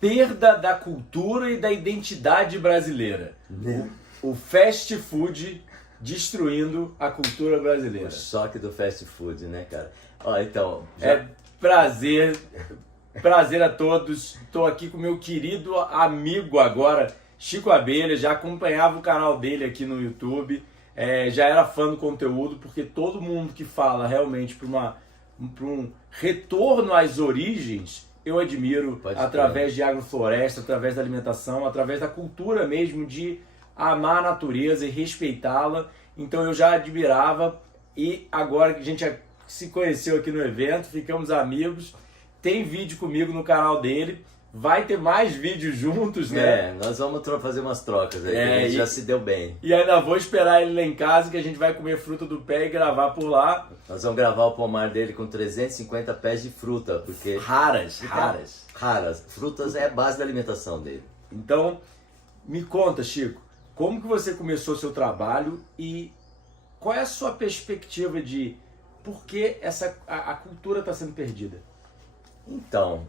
perda da cultura e da identidade brasileira. Né? O fast food destruindo a cultura brasileira. O choque do fast food, né, cara? Ó, então... É prazer a todos. Estou aqui com meu querido amigo agora, Chico Abelha. Já acompanhava o canal dele aqui no YouTube. Já era fã do conteúdo, porque todo mundo que fala realmente para um retorno às origens, eu admiro, através de agrofloresta, através da alimentação, através da cultura mesmo de amar a natureza e respeitá-la. Então eu já admirava, e agora que a gente se conheceu aqui no evento, ficamos amigos, tem vídeo comigo no canal dele, vai ter mais vídeos juntos, né? Nós vamos fazer umas trocas aí, que a gente já se deu bem. E ainda vou esperar ele lá em casa, que a gente vai comer fruta do pé e gravar por lá. Nós vamos gravar o pomar dele com 350 pés de fruta, porque... Raras. Frutas é a base da alimentação dele. Então, me conta, Chico, como que você começou seu trabalho e qual é a sua perspectiva de por que a cultura está sendo perdida? Então,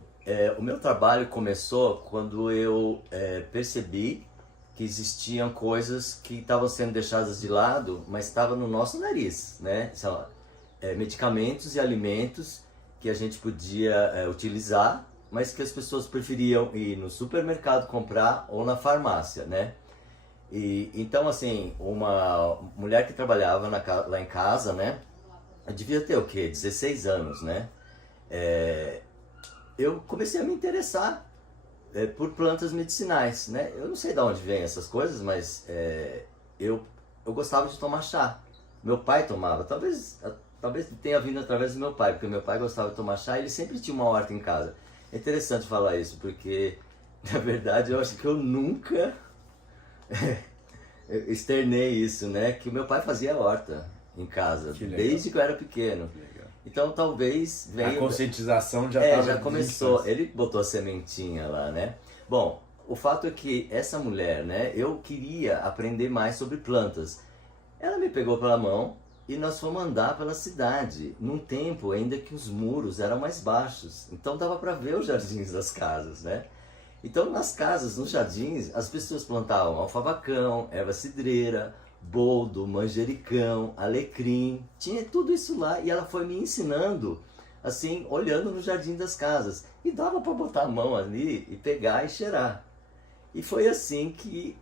o meu trabalho começou quando eu percebi que existiam coisas que estavam sendo deixadas de lado, mas estavam no nosso nariz, né? São medicamentos e alimentos que a gente podia utilizar, mas que as pessoas preferiam ir no supermercado comprar ou na farmácia, né? Então, assim, uma mulher que trabalhava lá em casa, né? Eu devia ter o quê? 16 anos, né? Eu comecei a me interessar por plantas medicinais, né? Eu não sei de onde vem essas coisas, mas eu gostava de tomar chá. Meu pai tomava, talvez tenha vindo através do meu pai, porque meu pai gostava de tomar chá e ele sempre tinha uma horta em casa. É interessante falar isso, porque, na verdade, eu acho que eu nunca externei isso, né? Que o meu pai fazia horta em casa, desde que eu era pequeno. Então talvez veio... A conscientização já começou. Ele botou a sementinha lá, né? Bom, o fato é que essa mulher, né? Eu queria aprender mais sobre plantas. Ela me pegou pela mão e nós fomos andar pela cidade, num tempo ainda que os muros eram mais baixos. Então dava para ver os jardins das casas, né? Então nas casas, nos jardins, as pessoas plantavam alfavacão, erva cidreira, boldo, manjericão, alecrim, tinha tudo isso lá e ela foi me ensinando, assim, olhando no jardim das casas. E dava para botar a mão ali e pegar e cheirar. E foi assim que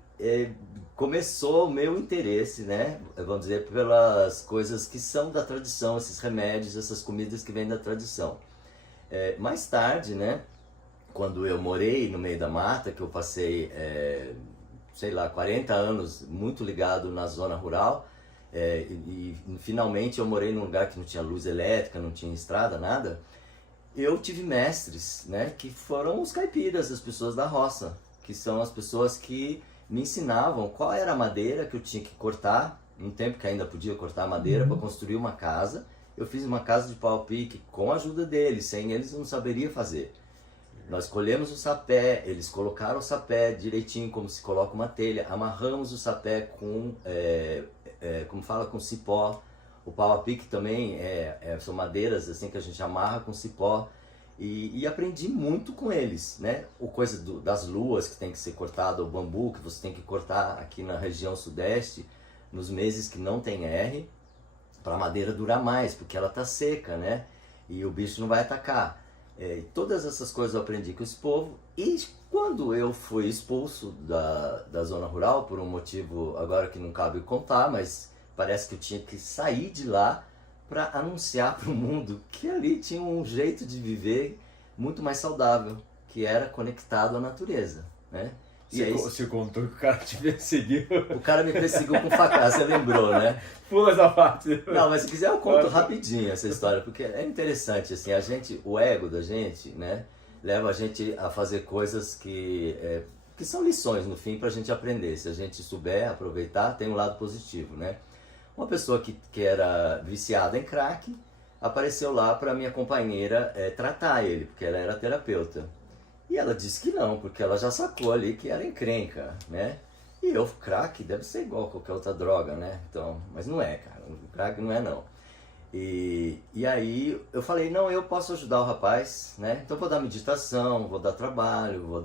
começou o meu interesse, né? Vamos dizer, pelas coisas que são da tradição, esses remédios, essas comidas que vêm da tradição. Mais tarde, né? Quando eu morei no meio da mata, que eu passei... sei lá, 40 anos muito ligado na zona rural, e finalmente eu morei num lugar que não tinha luz elétrica, não tinha estrada, nada. Eu tive mestres, né, que foram os caipiras, as pessoas da roça, que são as pessoas que me ensinavam qual era a madeira que eu tinha que cortar, num tempo que ainda podia cortar madeira para construir uma casa. Eu fiz uma casa de pau-pique com a ajuda deles, sem eles eu não saberia fazer. Nós colhemos o sapé, eles colocaram o sapé direitinho, como se coloca uma telha, amarramos o sapé com, com cipó. O pau a pique também são madeiras assim que a gente amarra com cipó. E aprendi muito com eles, né? O coisa das luas que tem que ser cortado, o bambu que você tem que cortar aqui na região sudeste, nos meses que não tem R, para a madeira durar mais, porque ela tá seca, né? E o bicho não vai atacar. Todas essas coisas eu aprendi com esse povo. E quando eu fui expulso da zona rural, por um motivo agora que não cabe contar, mas parece que eu tinha que sair de lá para anunciar para o mundo que ali tinha um jeito de viver muito mais saudável, que era conectado à natureza, né? Você contou que o cara te perseguiu. O cara me perseguiu com facada, você lembrou, né? Pula essa parte. Não, mas se quiser eu conto rapidinho essa história, porque é interessante, assim, o ego da gente, né, leva a gente a fazer coisas que são lições, no fim, pra gente aprender. Se a gente souber aproveitar, tem um lado positivo, né? Uma pessoa que era viciada em crack, apareceu lá pra minha companheira tratar ele, porque ela era terapeuta. E ela disse que não, porque ela já sacou ali que era encrenca, né? E crack deve ser igual a qualquer outra droga, né? Então, mas não é, cara, o crack não é não. E aí eu falei, não, eu posso ajudar o rapaz, né? Então vou dar meditação, vou dar trabalho,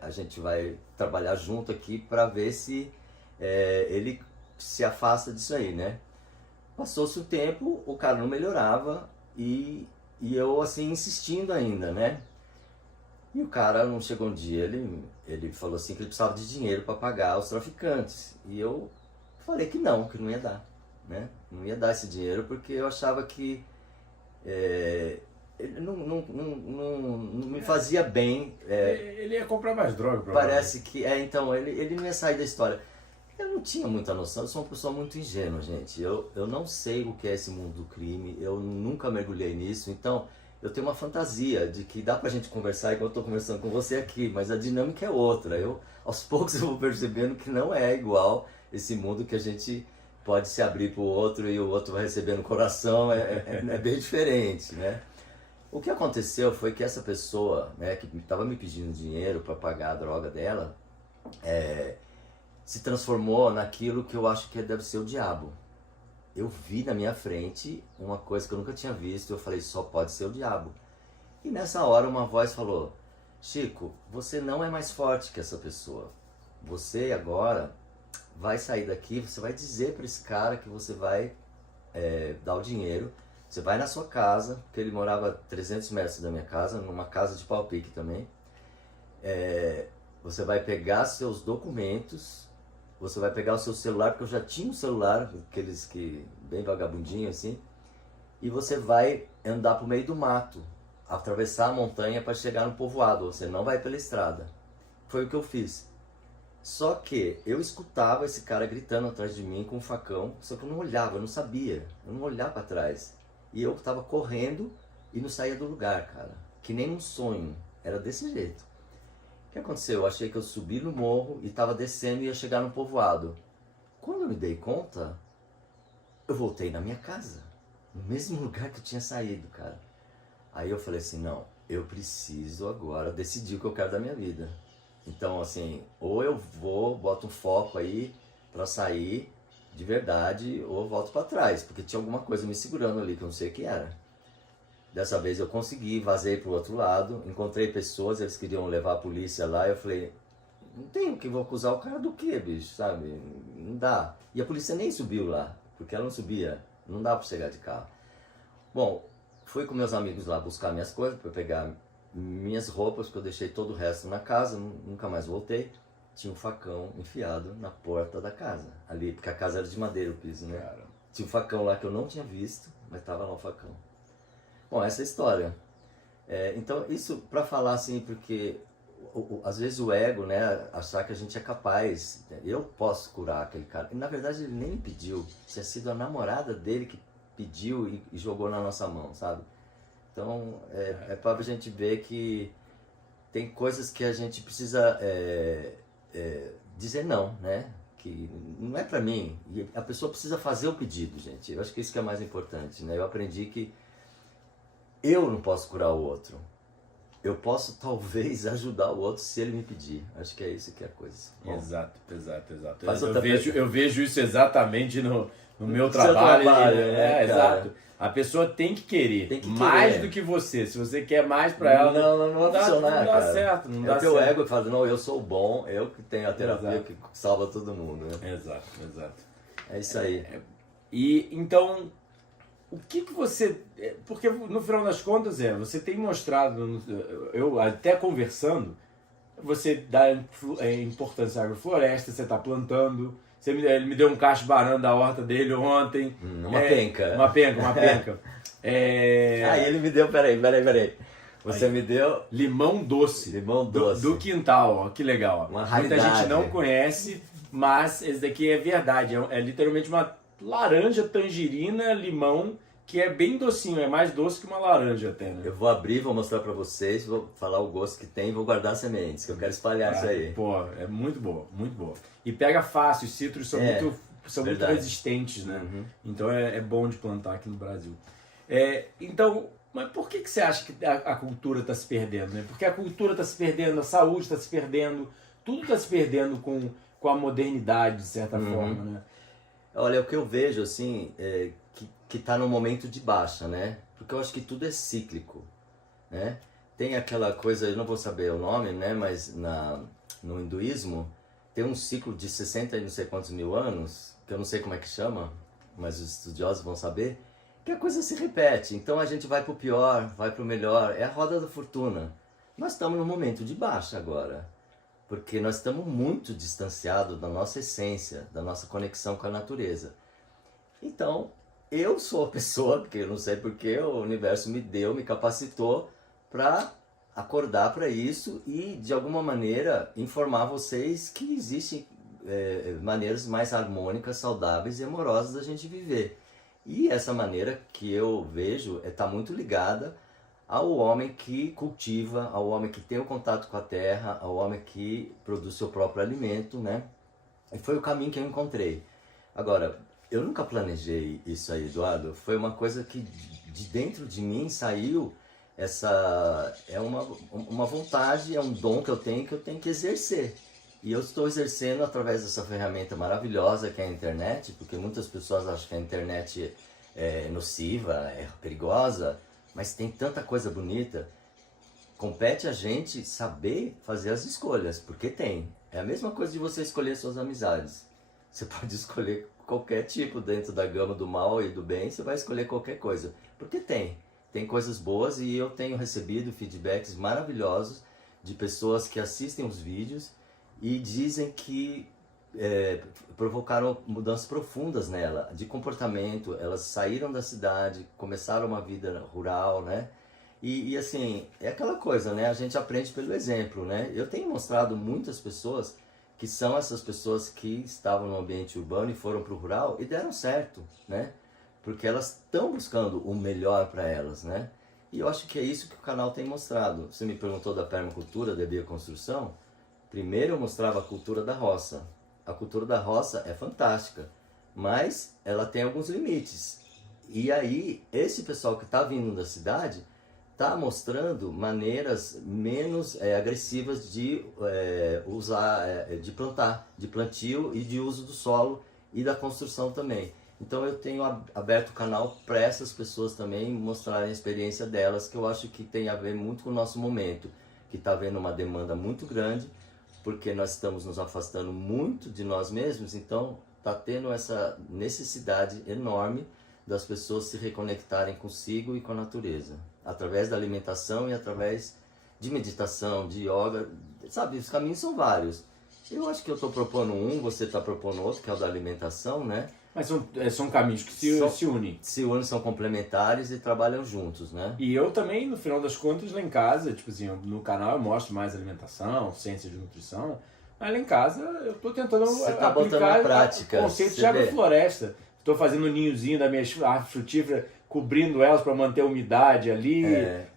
a gente vai trabalhar junto aqui para ver se ele se afasta disso aí, né? Passou-se o tempo, o cara não melhorava e eu assim insistindo ainda, né? E o cara não chegou um dia, ele falou assim que ele precisava de dinheiro para pagar os traficantes. E eu falei que não ia dar, né? Não ia dar esse dinheiro porque eu achava que ele não me fazia bem. Ele ia comprar mais droga, Parece que, então, ele não ia sair da história. Eu não tinha muita noção, eu sou uma pessoa muito ingênua, gente. Eu não sei o que é esse mundo do crime, eu nunca mergulhei nisso, então eu tenho uma fantasia de que dá pra gente conversar igual eu tô conversando com você aqui, mas a dinâmica é outra. Aos poucos eu vou percebendo que não é igual esse mundo que a gente pode se abrir pro outro e o outro vai receber no coração, é bem diferente, né? O que aconteceu foi que essa pessoa, né, que estava me pedindo dinheiro para pagar a droga dela, se transformou naquilo que eu acho que deve ser o diabo. Eu vi na minha frente uma coisa que eu nunca tinha visto, eu falei, só pode ser o diabo. E nessa hora uma voz falou, Chico, você não é mais forte que essa pessoa. Você agora vai sair daqui, você vai dizer para esse cara que você vai dar o dinheiro, você vai na sua casa, porque ele morava 300 metros da minha casa, numa casa de pau-pique também. Você vai pegar seus documentos, você vai pegar o seu celular, porque eu já tinha um celular, aqueles que bem vagabundinho assim, e você vai andar pro meio do mato, atravessar a montanha para chegar no povoado, você não vai pela estrada. Foi o que eu fiz. Só que eu escutava esse cara gritando atrás de mim com um facão, só que eu não olhava, eu não sabia, eu não olhava para trás. E eu tava correndo e não saía do lugar, cara, que nem um sonho, era desse jeito. O que aconteceu? Eu achei que eu subi no morro e estava descendo e ia chegar no povoado. Quando eu me dei conta, eu voltei na minha casa, no mesmo lugar que eu tinha saído, cara. Aí eu falei assim, não, eu preciso agora decidir o que eu quero da minha vida. Então, assim, ou eu boto um foco aí pra sair de verdade, ou eu volto pra trás, porque tinha alguma coisa me segurando ali que eu não sei o que era. Dessa vez eu consegui, vazei pro outro lado, encontrei pessoas, eles queriam levar a polícia lá, eu falei, não tenho que vou acusar o cara do quê, bicho, sabe? Não dá. E a polícia nem subiu lá, porque ela não subia, não dá pra chegar de carro. Bom, fui com meus amigos lá buscar minhas coisas, para pegar minhas roupas, porque eu deixei todo o resto na casa, nunca mais voltei. Tinha um facão enfiado na porta da casa, ali, porque a casa era de madeira o piso, né? Cara. Tinha um facão lá que eu não tinha visto, mas tava lá o facão. Bom, essa é a história. Então, isso para falar assim, porque às vezes o ego, né, achar que a gente é capaz, eu posso curar aquele cara. E na verdade ele nem me pediu, tinha sido a namorada dele que pediu e jogou na nossa mão, sabe? Então, é para a gente ver que tem coisas que a gente precisa dizer não, né? Que não é para mim. E a pessoa precisa fazer o pedido, gente. Eu acho que isso que é mais importante, né? Eu aprendi que eu não posso curar o outro. Eu posso talvez ajudar o outro se ele me pedir. Acho que é isso que é a coisa. Bom, exato. Eu vejo isso exatamente no meu trabalho. Exato. A pessoa tem que querer mais do que você. Se você quer mais pra ela, não vai funcionar, não dá certo. Não dá o teu ego que fala, não, eu sou bom, eu que tenho a terapia que salva todo mundo. Né? Exato. É isso aí. E então, o que você... Porque no final das contas, você tem mostrado, eu até conversando, você dá importância à agrofloresta, você está plantando... Ele me deu um cacho banana da horta dele ontem. Uma penca. Uma penca. Ele me deu, peraí. Você me deu... Limão doce. Do quintal, ó, que legal. Uma raridade. Muita gente não conhece, mas esse daqui é verdade. É literalmente uma laranja, tangerina, limão, que é bem docinho, é mais doce que uma laranja até, né? Eu vou abrir, vou mostrar pra vocês, vou falar o gosto que tem e vou guardar as sementes, que eu quero espalhar isso aí. Pô, é muito boa, muito boa. E pega fácil, os citros são muito resistentes, né? Uhum. Então é bom de plantar aqui no Brasil. Então, mas por que você acha que a cultura está se perdendo, né? Porque a cultura está se perdendo, a saúde está se perdendo, tudo está se perdendo com a modernidade, de certa forma, né? Olha, o que eu vejo, assim, é que tá num momento de baixa, né? Porque eu acho que tudo é cíclico, né? Tem aquela coisa, eu não vou saber o nome, né? Mas no hinduísmo tem um ciclo de 60 e não sei quantos mil anos, que eu não sei como é que chama, mas os estudiosos vão saber, que a coisa se repete. Então a gente vai pro pior, vai pro melhor, é a roda da fortuna. Nós estamos num momento de baixa agora, porque nós estamos muito distanciados da nossa essência, da nossa conexão com a natureza. Então, eu sou a pessoa, porque eu não sei porque o universo me capacitou para acordar para isso e, de alguma maneira, informar vocês que existem maneiras mais harmônicas, saudáveis e amorosas da gente viver. E essa maneira que eu vejo está muito ligada ao homem que cultiva, ao homem que tem o contato com a terra, ao homem que produz seu próprio alimento, né? E foi o caminho que eu encontrei. Agora, eu nunca planejei isso aí, Eduardo. Foi uma coisa que de dentro de mim saiu. Essa é uma vontade, é um dom que eu tenho que exercer. E eu estou exercendo através dessa ferramenta maravilhosa que é a internet, porque muitas pessoas acham que a internet é nociva, é perigosa, mas tem tanta coisa bonita. Compete a gente saber fazer as escolhas, porque tem. É a mesma coisa de você escolher suas amizades. Você pode escolher qualquer tipo dentro da gama do mal e do bem, você vai escolher qualquer coisa, porque tem. Tem coisas boas e eu tenho recebido feedbacks maravilhosos de pessoas que assistem os vídeos e dizem que provocaram mudanças profundas nela, de comportamento. Elas saíram da cidade, começaram uma vida rural, né? E assim, é aquela coisa, né? A gente aprende pelo exemplo, né? Eu tenho mostrado muitas pessoas que são essas pessoas que estavam no ambiente urbano e foram para o rural e deram certo, né? Porque elas estão buscando o melhor para elas, né? E eu acho que é isso que o canal tem mostrado. Você me perguntou da permacultura, da bioconstrução. Primeiro eu mostrava a cultura da roça. A cultura da roça é fantástica, mas ela tem alguns limites. E aí, esse pessoal que está vindo da cidade está mostrando maneiras menos agressivas de usar, de plantar, de plantio e de uso do solo e da construção também. Então eu tenho aberto o canal para essas pessoas também mostrarem a experiência delas, que eu acho que tem a ver muito com o nosso momento, que está havendo uma demanda muito grande, porque nós estamos nos afastando muito de nós mesmos, então está tendo essa necessidade enorme das pessoas se reconectarem consigo e com a natureza, através da alimentação e através de meditação, de yoga, sabe, os caminhos são vários. Eu acho que eu estou propondo um, você está propondo outro, que é o da alimentação, né? Mas são caminhos que se unem. Se unem, são complementares e trabalham juntos, né? E eu também, no final das contas, lá em casa, tipo assim, no canal eu mostro mais alimentação, ciência de nutrição, mas lá em casa eu estou tentando aplicar o conceito de agrofloresta. Estou fazendo o ninhozinho da minha árvore frutífera, cobrindo elas para manter a umidade ali.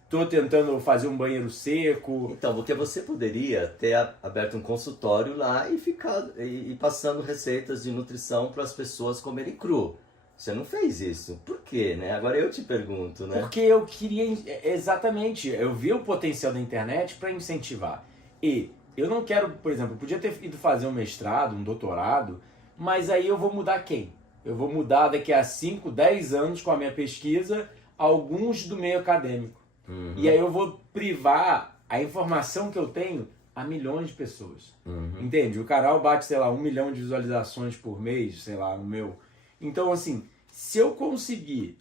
Estou tentando fazer um banheiro seco. Então, porque você poderia ter aberto um consultório lá e passando receitas de nutrição para as pessoas comerem cru. Você não fez isso. Por quê, né? Agora eu te pergunto, né? Porque eu queria, exatamente, eu vi o potencial da internet para incentivar. E eu não quero, por exemplo, eu podia ter ido fazer um mestrado, um doutorado, mas aí eu vou mudar quem? Eu vou mudar daqui a 5, 10 anos com a minha pesquisa alguns do meio acadêmico. Uhum. E aí eu vou privar a informação que eu tenho a milhões de pessoas. Uhum. Entende? O canal bate, sei lá, 1 milhão de visualizações por mês, sei lá, no meu. Então, assim, se eu conseguir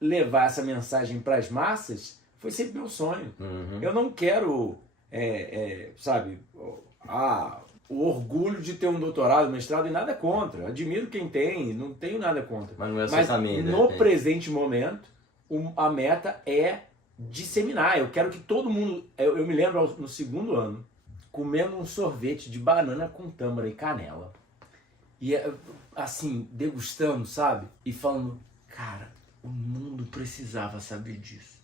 levar essa mensagem para as massas, foi sempre meu sonho. Uhum. Eu não quero, sabe, o orgulho de ter um doutorado, mestrado e nada contra. Admiro quem tem, não tenho nada contra. Mas não é o seu caminho, né? No presente momento, a meta é disseminar. Eu quero que todo mundo... Eu me lembro no segundo ano, comendo um sorvete de banana com tâmara e canela. E assim, degustando, sabe? E falando, cara, o mundo precisava saber disso.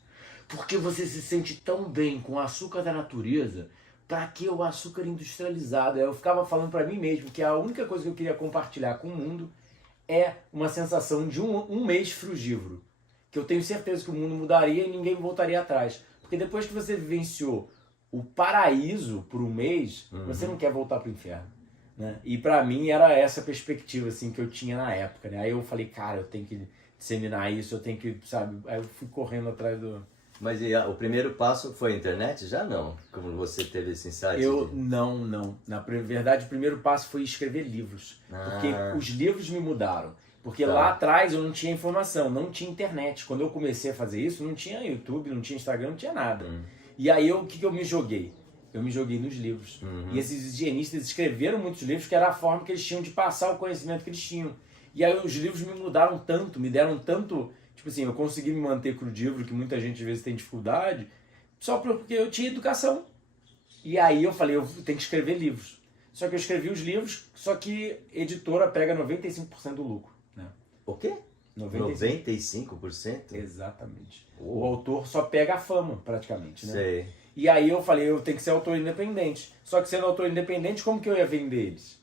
Porque você se sente tão bem com o açúcar da natureza, pra que o açúcar industrializado? Eu ficava falando pra mim mesmo que a única coisa que eu queria compartilhar com o mundo é uma sensação de um mês frugívoro. Que eu tenho certeza que o mundo mudaria e ninguém voltaria atrás. Porque depois que você vivenciou o paraíso por um mês, você não quer voltar pro inferno. né? E pra mim era essa perspectiva assim que eu tinha na época, né? Aí eu falei, cara, eu tenho que disseminar isso, eu tenho que, sabe? Aí eu fui correndo atrás do... Mas o primeiro passo foi a internet? Já não? Como você teve esse insight? Não. Na verdade, o primeiro passo foi escrever livros. Porque os livros me mudaram. Porque lá atrás eu não tinha informação, não tinha internet. Quando eu comecei a fazer isso, não tinha YouTube, não tinha Instagram, não tinha nada. E aí o que eu me joguei? Eu me joguei nos livros. E esses higienistas escreveram muitos livros, que era a forma que eles tinham de passar o conhecimento que eles tinham. E aí os livros me mudaram tanto, me deram tanto... Tipo assim, eu consegui me manter crudívoro, que muita gente às vezes tem dificuldade, só porque eu tinha educação. E aí eu falei, eu tenho que escrever livros. Só que eu escrevi os livros, só que editora pega 95% do lucro. Né? O quê? 95%? 95%? Exatamente. O autor só pega a fama, praticamente. Né? Sei. E aí eu falei, eu tenho que ser autor independente. Só que sendo autor independente, como que eu ia vender eles?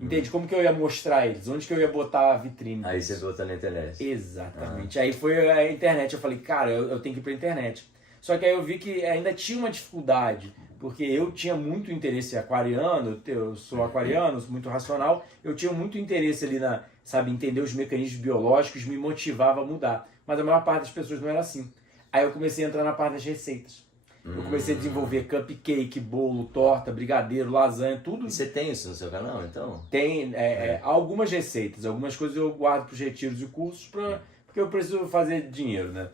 Entende? Como que eu ia mostrar eles? Onde que eu ia botar a vitrine? Aí você botou na internet. Exatamente. Aí foi a internet. Eu falei, cara, eu tenho que ir pra internet. Só que aí eu vi que ainda tinha uma dificuldade, porque eu tinha muito interesse aquariano, eu sou aquariano, sou muito racional, eu tinha muito interesse ali na, sabe, entender os mecanismos biológicos, me motivava a mudar. Mas a maior parte das pessoas não era assim. Aí eu comecei a entrar na parte das receitas. Eu comecei a desenvolver cupcake, bolo, torta, brigadeiro, lasanha, tudo. E você tem isso no seu canal, então? Tem algumas receitas, algumas coisas eu guardo para os retiros e cursos, porque eu preciso fazer dinheiro, né?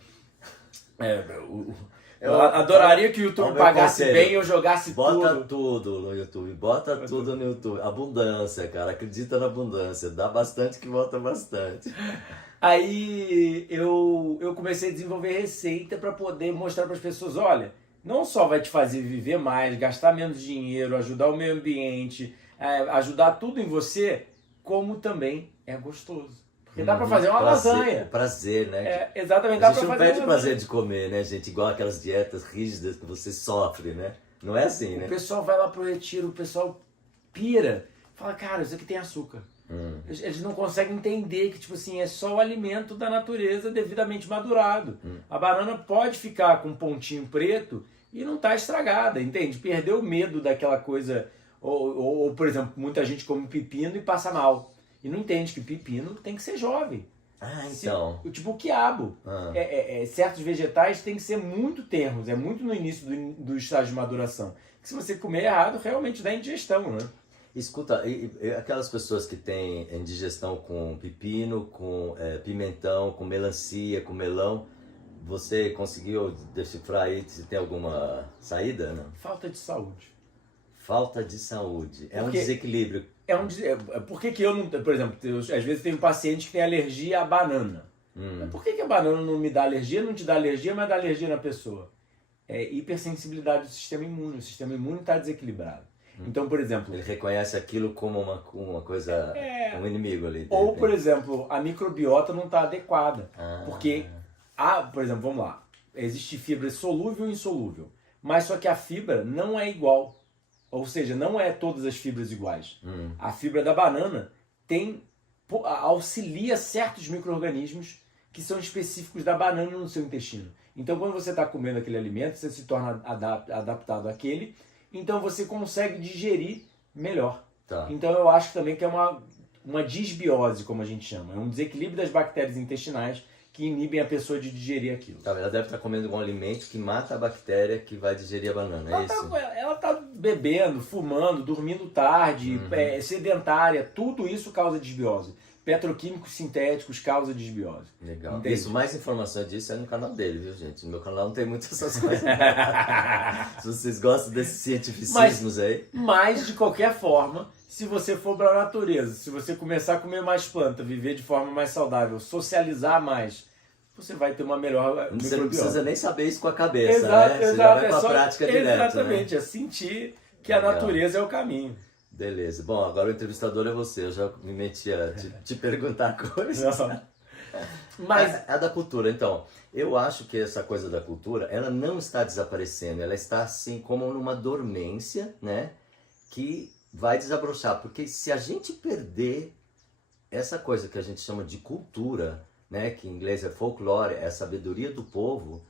Eu adoraria que o YouTube pagasse bem e eu jogasse bota tudo. Tudo no YouTube, bota tudo no YouTube. Abundância, cara, acredita na abundância, dá bastante que volta bastante. Aí eu comecei a desenvolver receita para poder mostrar para as pessoas, olha, não só vai te fazer viver mais, gastar menos dinheiro, ajudar o meio ambiente, ajudar tudo em você, como também é gostoso. Porque dá pra fazer uma lasanha. Prazer, né? Exatamente, a dá gente pra não fazer perde o prazer de comer, né, gente? Igual aquelas dietas rígidas que você sofre, né? Não é assim, né? O pessoal vai lá pro retiro, o pessoal pira, fala, cara, isso aqui tem açúcar. Eles não conseguem entender que, tipo assim, é só o alimento da natureza devidamente madurado. A banana pode ficar com um pontinho preto e não tá estragada, entende? Perdeu o medo daquela coisa. Ou, por exemplo, muita gente come pepino e passa mal. E não entende que pepino tem que ser jovem. Então. Tipo o quiabo. Certos vegetais têm que ser muito tenros, é muito no início do estágio de maduração. Que se você comer errado, realmente dá indigestão, né? Escuta, e aquelas pessoas que têm indigestão com pepino, com pimentão, com melancia, com melão, você conseguiu decifrar aí se tem alguma saída? Não? Falta de saúde. Falta de saúde. É um desequilíbrio. Por que eu não... Por exemplo, às vezes tem um paciente que tem alergia à banana. Mas por que a banana não me dá alergia, não te dá alergia, mas dá alergia na pessoa? É hipersensibilidade do sistema imune. O sistema imune está desequilibrado. Então, por exemplo... Ele reconhece aquilo como uma coisa... um inimigo ali. Ou, por exemplo, a microbiota não está adequada. Porque, por exemplo, vamos lá. Existe fibra solúvel e insolúvel. Mas só que a fibra não é igual. Ou seja, não é todas as fibras iguais. A fibra da banana auxilia certos micro-organismos que são específicos da banana no seu intestino. Então, quando você está comendo aquele alimento, você se torna adaptado àquele, então você consegue digerir melhor. Então, eu acho também que é uma disbiose, como a gente chama. É um desequilíbrio das bactérias intestinais que inibem a pessoa de digerir aquilo. Ela deve estar comendo um alimento que mata a bactéria que vai digerir a banana, é isso? Ela está bebendo, fumando, dormindo tarde, sedentária, tudo isso causa disbiose. Petroquímicos sintéticos causam disbiose. Legal. Entende? Isso, mais informações disso é no canal dele, viu, gente? No meu canal não tem muitas essas coisas. Se vocês gostam desses cientificismos aí. Mas, de qualquer forma, se você for para a natureza, se você começar a comer mais planta, viver de forma mais saudável, socializar mais, você vai ter uma melhor Você não precisa nem saber isso com a cabeça, exato, né? Você exato, já vai com a prática direto. Exatamente, né? É sentir que a natureza é o caminho. Beleza. Bom, agora o entrevistador é você. Eu já me meti a te perguntar coisas. Mas a da cultura, então. Eu acho que essa coisa da cultura, ela não está desaparecendo. Ela está assim como numa dormência, né? Que vai desabrochar. Porque se a gente perder essa coisa que a gente chama de cultura, né? Que em inglês é folclore, é a sabedoria do povo,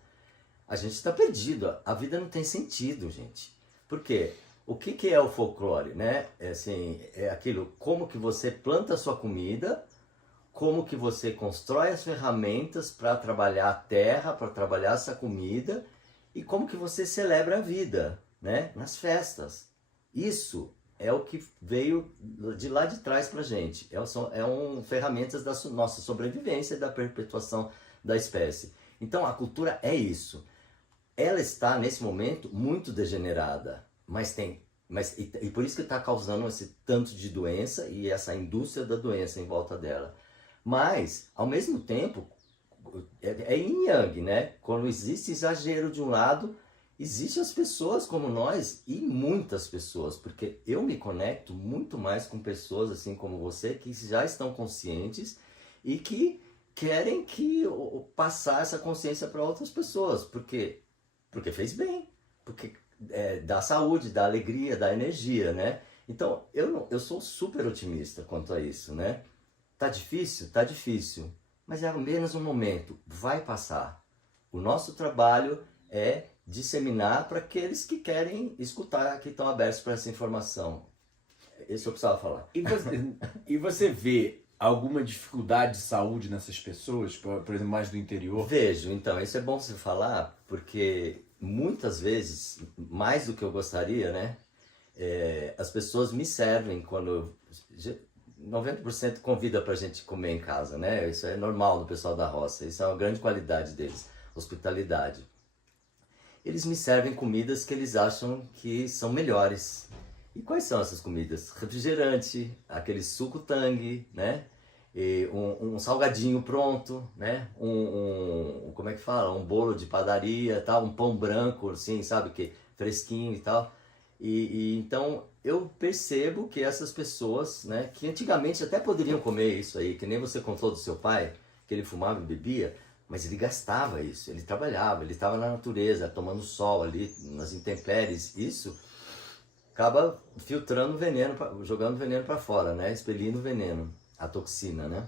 a gente está perdido. A vida não tem sentido, gente. Por quê? O que é o folclore, né? É assim, é aquilo, como que você planta a sua comida, como que você constrói as ferramentas para trabalhar a terra, para trabalhar essa comida, e como que você celebra a vida, né? Nas festas. Isso é o que veio de lá de trás pra gente. É ferramentas da nossa sobrevivência e da perpetuação da espécie. Então a cultura é isso. Ela está, nesse momento, muito degenerada, e por isso que está causando esse tanto de doença e essa indústria da doença em volta dela. Mas, ao mesmo tempo, é yin yang, né? Quando existe exagero de um lado, existem as pessoas como nós e muitas pessoas, porque eu me conecto muito mais com pessoas assim como você, que já estão conscientes e que querem passar essa consciência para outras pessoas, porque fez bem, porque dá saúde, dá alegria, dá energia, né? Então, eu sou super otimista quanto a isso, né? Tá difícil? Tá difícil. Mas é apenas um momento, vai passar. O nosso trabalho é disseminar para aqueles que querem escutar, que estão abertos para essa informação. Isso eu precisava falar. E você vê alguma dificuldade de saúde nessas pessoas, por exemplo, mais do interior? Vejo, então, isso é bom você falar, porque muitas vezes, mais do que eu gostaria, né? As pessoas me servem quando 90% convida pra gente comer em casa, né? Isso é normal no pessoal da roça, isso é uma grande qualidade deles, hospitalidade. Eles me servem comidas que eles acham que são melhores. E quais são essas comidas? Refrigerante, aquele suco tangue, né? E um salgadinho pronto, né? Como é que fala? Um bolo de padaria, tal, um pão branco, assim, sabe? Que fresquinho e tal. Então eu percebo que essas pessoas, né, que antigamente até poderiam comer isso aí, que nem você contou do seu pai, que ele fumava e bebia, mas ele gastava isso, ele trabalhava, ele estava na natureza, tomando sol ali, nas intempéries, isso acaba filtrando veneno, jogando veneno para fora, né, expelindo veneno, a toxina, né.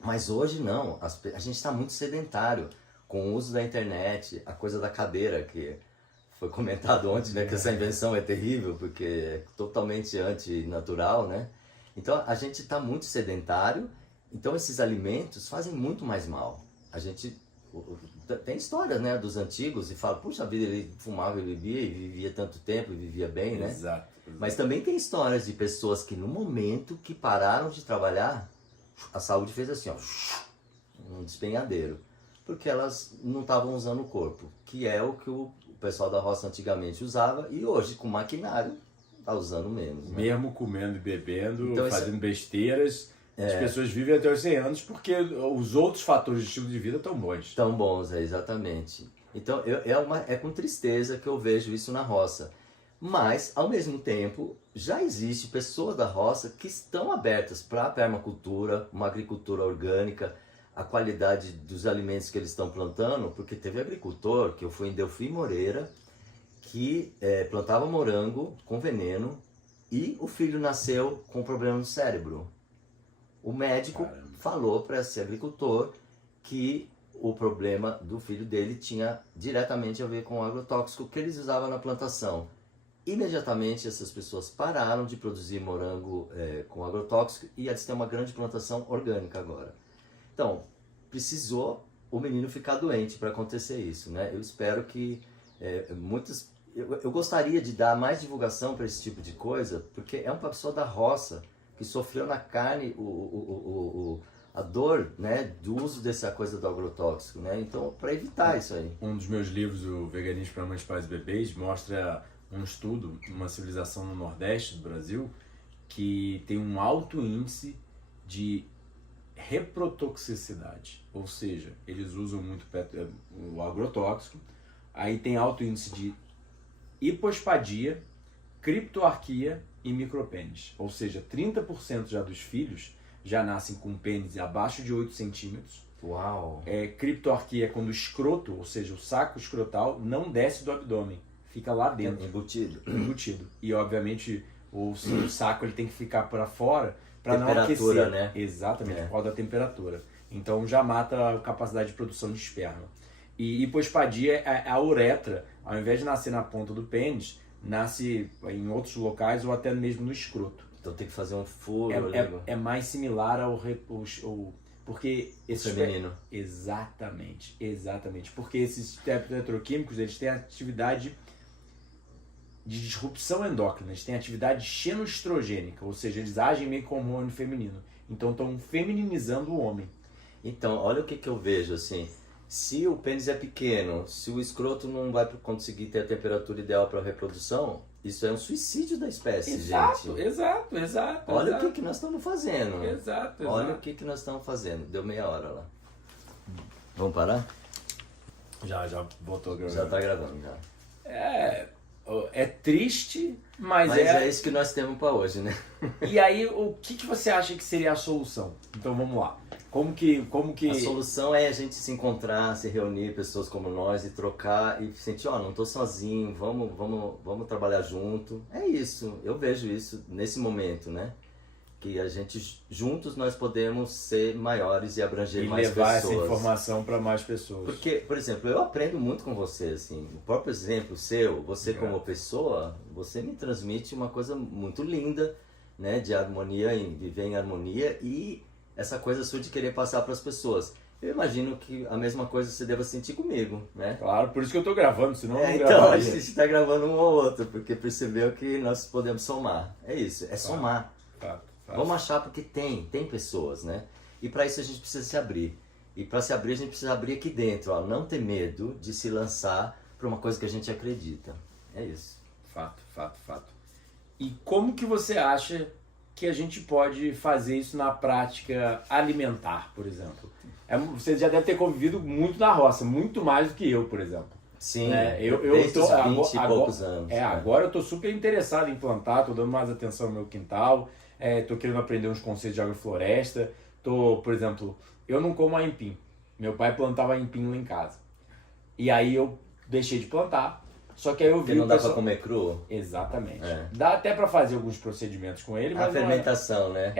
Mas hoje não, a gente está muito sedentário, com o uso da internet, a coisa da cadeira, que foi comentado ontem, né, que essa invenção é terrível, porque é totalmente antinatural, né? Então a gente está muito sedentário, então esses alimentos fazem muito mais mal. A gente tem histórias, né, dos antigos e fala, puxa vida, ele fumava e bebia e vivia tanto tempo e vivia bem, né? Exato. Mas também tem histórias de pessoas que no momento que pararam de trabalhar, a saúde fez assim, ó, um despenhadeiro, porque elas não estavam usando o corpo, que é o que o pessoal da roça antigamente usava e hoje com maquinário tá usando menos, né? Mesmo comendo e bebendo, então, fazendo besteiras, as pessoas vivem até os 100 anos porque os outros fatores de estilo de vida estão bons. Tão bons, exatamente. Então é com tristeza que eu vejo isso na roça. Mas, ao mesmo tempo, já existe pessoas da roça que estão abertas para a permacultura, uma agricultura orgânica, a qualidade dos alimentos que eles estão plantando, porque teve agricultor, que eu fui em Delfim Moreira, que plantava morango com veneno e o filho nasceu com problema no cérebro. O médico falou para esse agricultor que o problema do filho dele tinha diretamente a ver com o agrotóxico que eles usavam na plantação. Imediatamente essas pessoas pararam de produzir morango com agrotóxico e eles têm uma grande plantação orgânica agora. Então, precisou o menino ficar doente para acontecer isso, né? Eu espero que eu gostaria de dar mais divulgação para esse tipo de coisa, porque é uma pessoa da roça que sofreu na carne a dor, né, do uso dessa coisa do agrotóxico, né? Então, para evitar isso aí. Um dos meus livros, o Veganismo para Mães, Pais e Bebês, mostra um estudo, uma civilização no Nordeste do Brasil, que tem um alto índice de reprotoxicidade, ou seja, eles usam muito o agrotóxico, aí tem alto índice de hipospadia, criptoarquia e micropênis, ou seja, 30% já dos filhos já nascem com pênis abaixo de 8 centímetros. Uau! Criptoarquia é quando o escroto, ou seja, o saco escrotal, não desce do abdômen, fica lá dentro. Embutido. E obviamente o saco ele tem que ficar para fora para não aquecer, né? Exatamente, por causa da temperatura. Então já mata a capacidade de produção de esperma. E hipospadia é a uretra, ao invés de nascer na ponta do pênis, nasce em outros locais ou até mesmo no escroto. Então tem que fazer um furo. É mais similar porque esses feminino. Exatamente. Porque esses petroquímicos, eles têm atividade de disrupção endócrina, eles têm atividade xenoestrogênica, ou seja, eles agem meio como hormônio feminino. Então estão feminilizando o homem. Então, olha o que eu vejo assim. Se o pênis é pequeno, se o escroto não vai conseguir ter a temperatura ideal para a reprodução, isso é um suicídio da espécie, gente. Exato. Olha o que nós estamos fazendo. Exato. Olha o que nós estamos fazendo. Deu meia hora lá. Vamos parar? Já botou gravando. Já está gravando, já. É triste, mas é isso que nós temos para hoje, né? E aí, o que você acha que seria a solução? Então vamos lá. Como que... A solução é a gente se encontrar, se reunir, pessoas como nós, e trocar, e sentir, não estou sozinho, vamos trabalhar junto. É isso, eu vejo isso nesse momento, né? Que a gente, juntos, nós podemos ser maiores e abranger mais pessoas. E levar essa informação para mais pessoas. Porque, por exemplo, eu aprendo muito com você, assim. O próprio exemplo seu, você como pessoa, você me transmite uma coisa muito linda, né? De harmonia, viver em harmonia e essa coisa sua de querer passar para as pessoas. Eu imagino que a mesma coisa você deva sentir comigo, né? Claro, por isso que eu estou gravando, senão eu não então, gravaria. A gente está gravando um ou outro, porque percebeu que nós podemos somar. É isso, é somar. Fato. Vamos achar porque tem pessoas, né? E para isso a gente precisa se abrir. E para se abrir, a gente precisa abrir aqui dentro, ó. Não ter medo de se lançar para uma coisa que a gente acredita. É isso. Fato. E como que você acha que a gente pode fazer isso na prática alimentar, por exemplo? Você já deve ter convivido muito na roça, muito mais do que eu, por exemplo. Sim, eu tô, 20 e poucos anos. Agora eu tô super interessado em plantar, tô dando mais atenção ao meu quintal, tô querendo aprender uns conceitos de agrofloresta. Por exemplo, eu não como aipim. Meu pai plantava aipim lá em casa. E aí eu deixei de plantar. Só que aí eu vi. Porque não dá pra comer cru? Exatamente. Dá até pra fazer alguns procedimentos com ele, mas. A fermentação, né?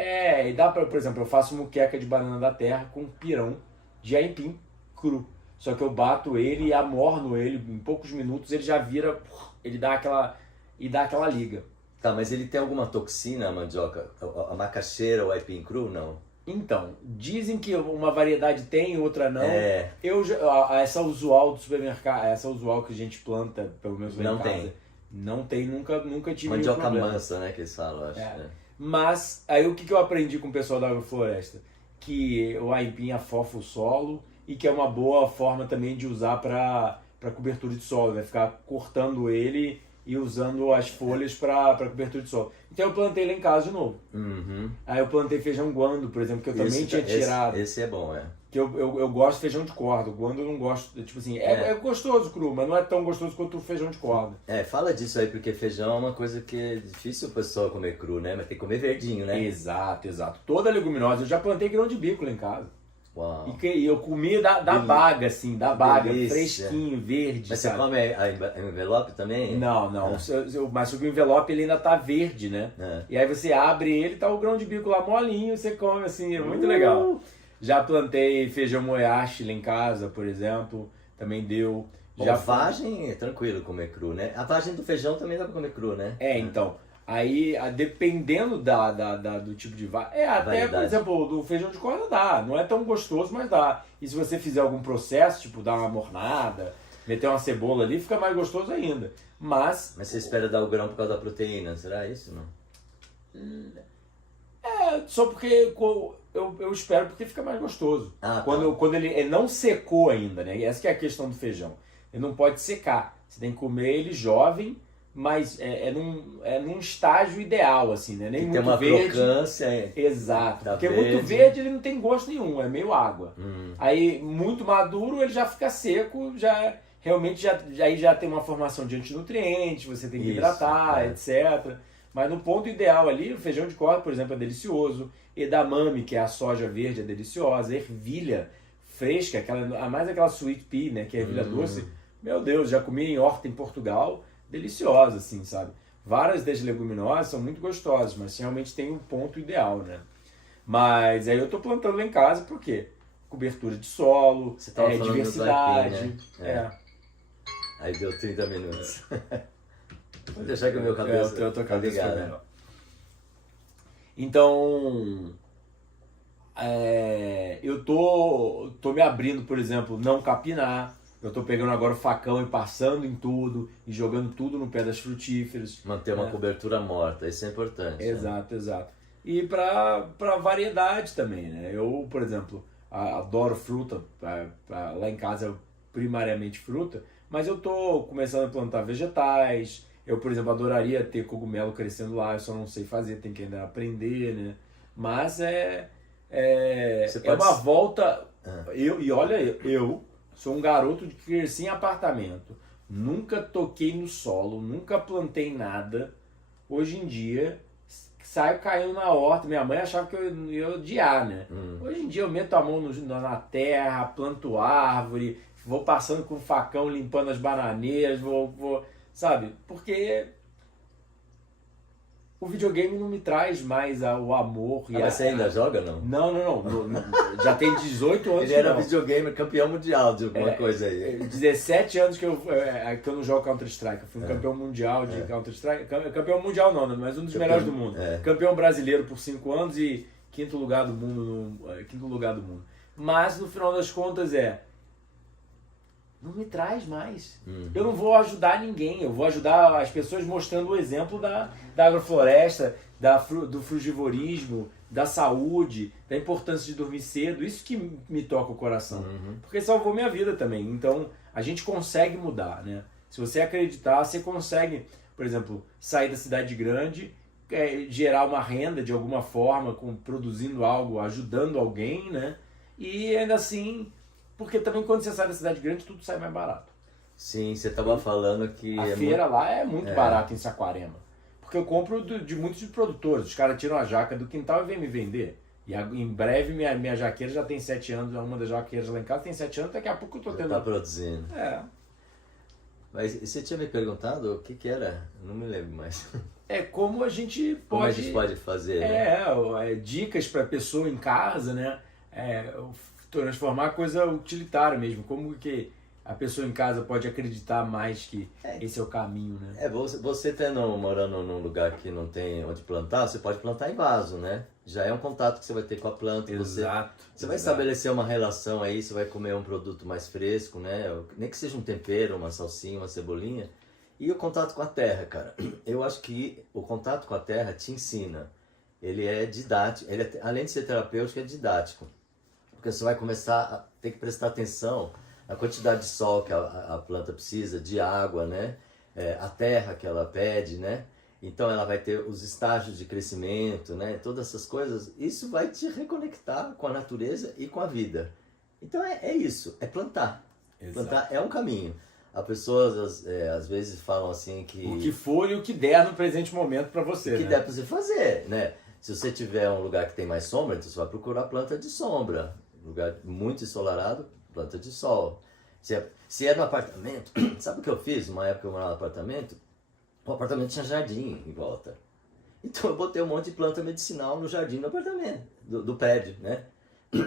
E dá pra, por exemplo, eu faço muqueca de banana da terra com pirão de aipim cru. Só que eu bato ele e amorno ele, em poucos minutos ele já vira, ele dá aquela liga. Tá, mas ele tem alguma toxina, a mandioca? A macaxeira ou aipim cru, não? Então, dizem que uma variedade tem, outra não. Essa usual do supermercado, essa usual que a gente planta, pelo menos lá em casa. Não tem, nunca tive mandioca problema. mansa, né, que eles falam, acho. Mas, aí o que eu aprendi com o pessoal da agrofloresta? Que o aipim afofa o solo e que é uma boa forma também de usar para cobertura de solo, né? Ficar cortando ele e usando as folhas para cobertura de solo. Então eu plantei lá em casa de novo. Uhum. Aí eu plantei feijão guando, por exemplo, que eu também tinha tirado. Esse é bom, Que eu gosto de feijão de corda. O guando eu não gosto, tipo assim, é gostoso cru, mas não é tão gostoso quanto o feijão de corda. Fala disso aí, porque feijão é uma coisa que é difícil o pessoal comer cru, né? Mas tem que comer verdinho, né? Exato. Toda leguminosa. Eu já plantei grão de bico lá em casa. Uau. E eu comia da baga, assim, delícia. Fresquinho, verde. Mas sabe? você come a envelope também? Não. Mas o envelope ele ainda tá verde, né? E aí você abre ele, tá o grão de bico lá molinho, você come, assim, é muito legal. Já plantei feijão moyashi lá em casa, por exemplo, também deu. A vagem é tranquilo comer cru, né? A vagem do feijão também dá pra comer cru, né? Então. Aí, dependendo do tipo de até, variedade. Por exemplo, do feijão de corda dá. Não é tão gostoso, mas dá. E se você fizer algum processo, tipo dar uma mornada, meter uma cebola ali, fica mais gostoso ainda. Mas você espera dar o grão por causa da proteína, será isso, não? Só porque eu espero porque fica mais gostoso. Quando ele não secou ainda, né? Essa que é a questão do feijão. Ele não pode secar. Você tem que comer ele jovem, mas num estágio ideal, assim, né? Nem muito verde. Tem uma crocância. Exato. Porque muito verde ele não tem gosto nenhum, é meio água. Aí, muito maduro, ele já fica seco, realmente já tem uma formação de antinutrientes, você tem que hidratar, etc. Mas no ponto ideal ali, o feijão de corda, por exemplo, é delicioso. Edamame, que é a soja verde, é deliciosa. Ervilha fresca, mais aquela sweet pea, né? Que é a ervilha doce. Meu Deus, já comi em horta em Portugal. Deliciosa, assim, sabe? Várias das leguminosas são muito gostosas, mas realmente tem um ponto ideal, né? Mas aí eu tô plantando lá em casa, por quê? Cobertura de solo, diversidade. Aí deu 30 minutos. Vou deixar que o meu cabeça Eu tô cabeça ligado, fica melhor. Então, eu tô me abrindo, por exemplo, não capinar. Eu tô pegando agora o facão e passando em tudo e jogando tudo no pé das frutíferas. Manter uma cobertura morta, isso é importante. Exato, exato. E para variedade também, né? Eu, por exemplo, adoro fruta. Lá em casa eu primariamente fruta, mas eu tô começando a plantar vegetais. Eu, por exemplo, adoraria ter cogumelo crescendo lá, eu só não sei fazer, tem que ainda aprender, né? Mas Você pode... uma volta. Eu sou um garoto que cresci em apartamento, nunca toquei no solo, nunca plantei nada. Hoje em dia, saio caindo na horta. Minha mãe achava que eu ia odiar, né? Hoje em dia eu meto a mão na terra, planto árvore, vou passando com o facão limpando as bananeiras, sabe? Porque o videogame não me traz mais o amor. Mas você ainda joga, não? Não. Já tem 18 anos Ele era não. videogame campeão mundial de alguma coisa aí. 17 anos que eu não jogo Counter-Strike. Eu fui um campeão mundial de Counter-Strike. Campeão mundial não, mas um dos melhores do mundo. Campeão brasileiro por 5 anos e quinto lugar do mundo. Mas no final das contas não me traz mais. Eu não vou ajudar ninguém, eu vou ajudar as pessoas mostrando o exemplo da agrofloresta, do frugivorismo, da saúde, da importância de dormir cedo. Isso que me toca o coração. Porque salvou minha vida também. Então, a gente consegue mudar, né? Se você acreditar, você consegue, por exemplo, sair da cidade grande, gerar uma renda de alguma forma, produzindo algo, ajudando alguém, né? E ainda assim... Porque também quando você sai da cidade grande, tudo sai mais barato. Sim, você estava falando que... A feira lá é muito barata em Saquarema. Porque eu compro de muitos produtores. Os caras tiram a jaca do quintal e vêm me vender. E em breve minha jaqueira já tem 7 anos. Uma das jaqueiras lá em casa tem 7 anos. Daqui a pouco eu tô tendo... Está produzindo. Mas você tinha me perguntado o que era? Não me lembro mais. Como a gente pode... Como a gente pode fazer, né? Dicas para a pessoa em casa, né? Transformar coisa utilitária mesmo. Como que a pessoa em casa pode acreditar mais que esse é o caminho, né? Você morando num lugar que não tem onde plantar, você pode plantar em vaso, né? Já é um contato que você vai ter com a planta. Exato. Você vai estabelecer uma relação aí, você vai comer um produto mais fresco, né? Nem que seja um tempero, uma salsinha, uma cebolinha. E o contato com a terra, cara. Eu acho que o contato com a terra te ensina. Ele é didático, além de ser terapêutico, é didático. Porque você vai começar a ter que prestar atenção na quantidade de sol que a planta precisa, de água, né? A terra que ela pede, né? Então ela vai ter os estágios de crescimento, né? Todas essas coisas. Isso vai te reconectar com a natureza e com a vida. Então é isso, é plantar. Exato. Plantar é um caminho. As pessoas às vezes falam assim que... O que for e o que der no presente momento para você, O que der para você fazer, né? Se você tiver um lugar que tem mais sombra, então você vai procurar planta de sombra. Lugar muito ensolarado, planta de sol. Se é no apartamento, sabe o que eu fiz? Uma época eu morava no apartamento, o apartamento tinha jardim em volta. Então eu botei um monte de planta medicinal no jardim do apartamento, do prédio, né?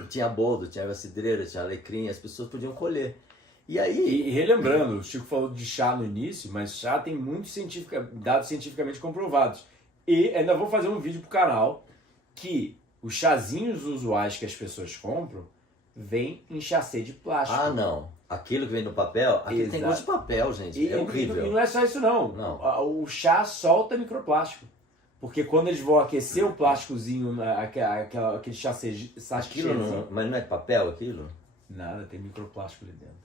Tinha boldo, tinha erva cidreira, tinha alecrim, as pessoas podiam colher. E aí... E relembrando, o Chico falou de chá no início, mas chá tem muitos dados cientificamente comprovados. E ainda vou fazer um vídeo pro canal que os chazinhos usuais que as pessoas compram vêm em chassi de plástico. Ah, não. Aquilo que vem no papel, aquilo tem gosto de papel, gente. É horrível. E não é só isso não. O chá solta microplástico. Porque quando eles vão aquecer o plásticozinho, aquele chassi... Mas não é papel aquilo? Nada, tem microplástico ali dentro.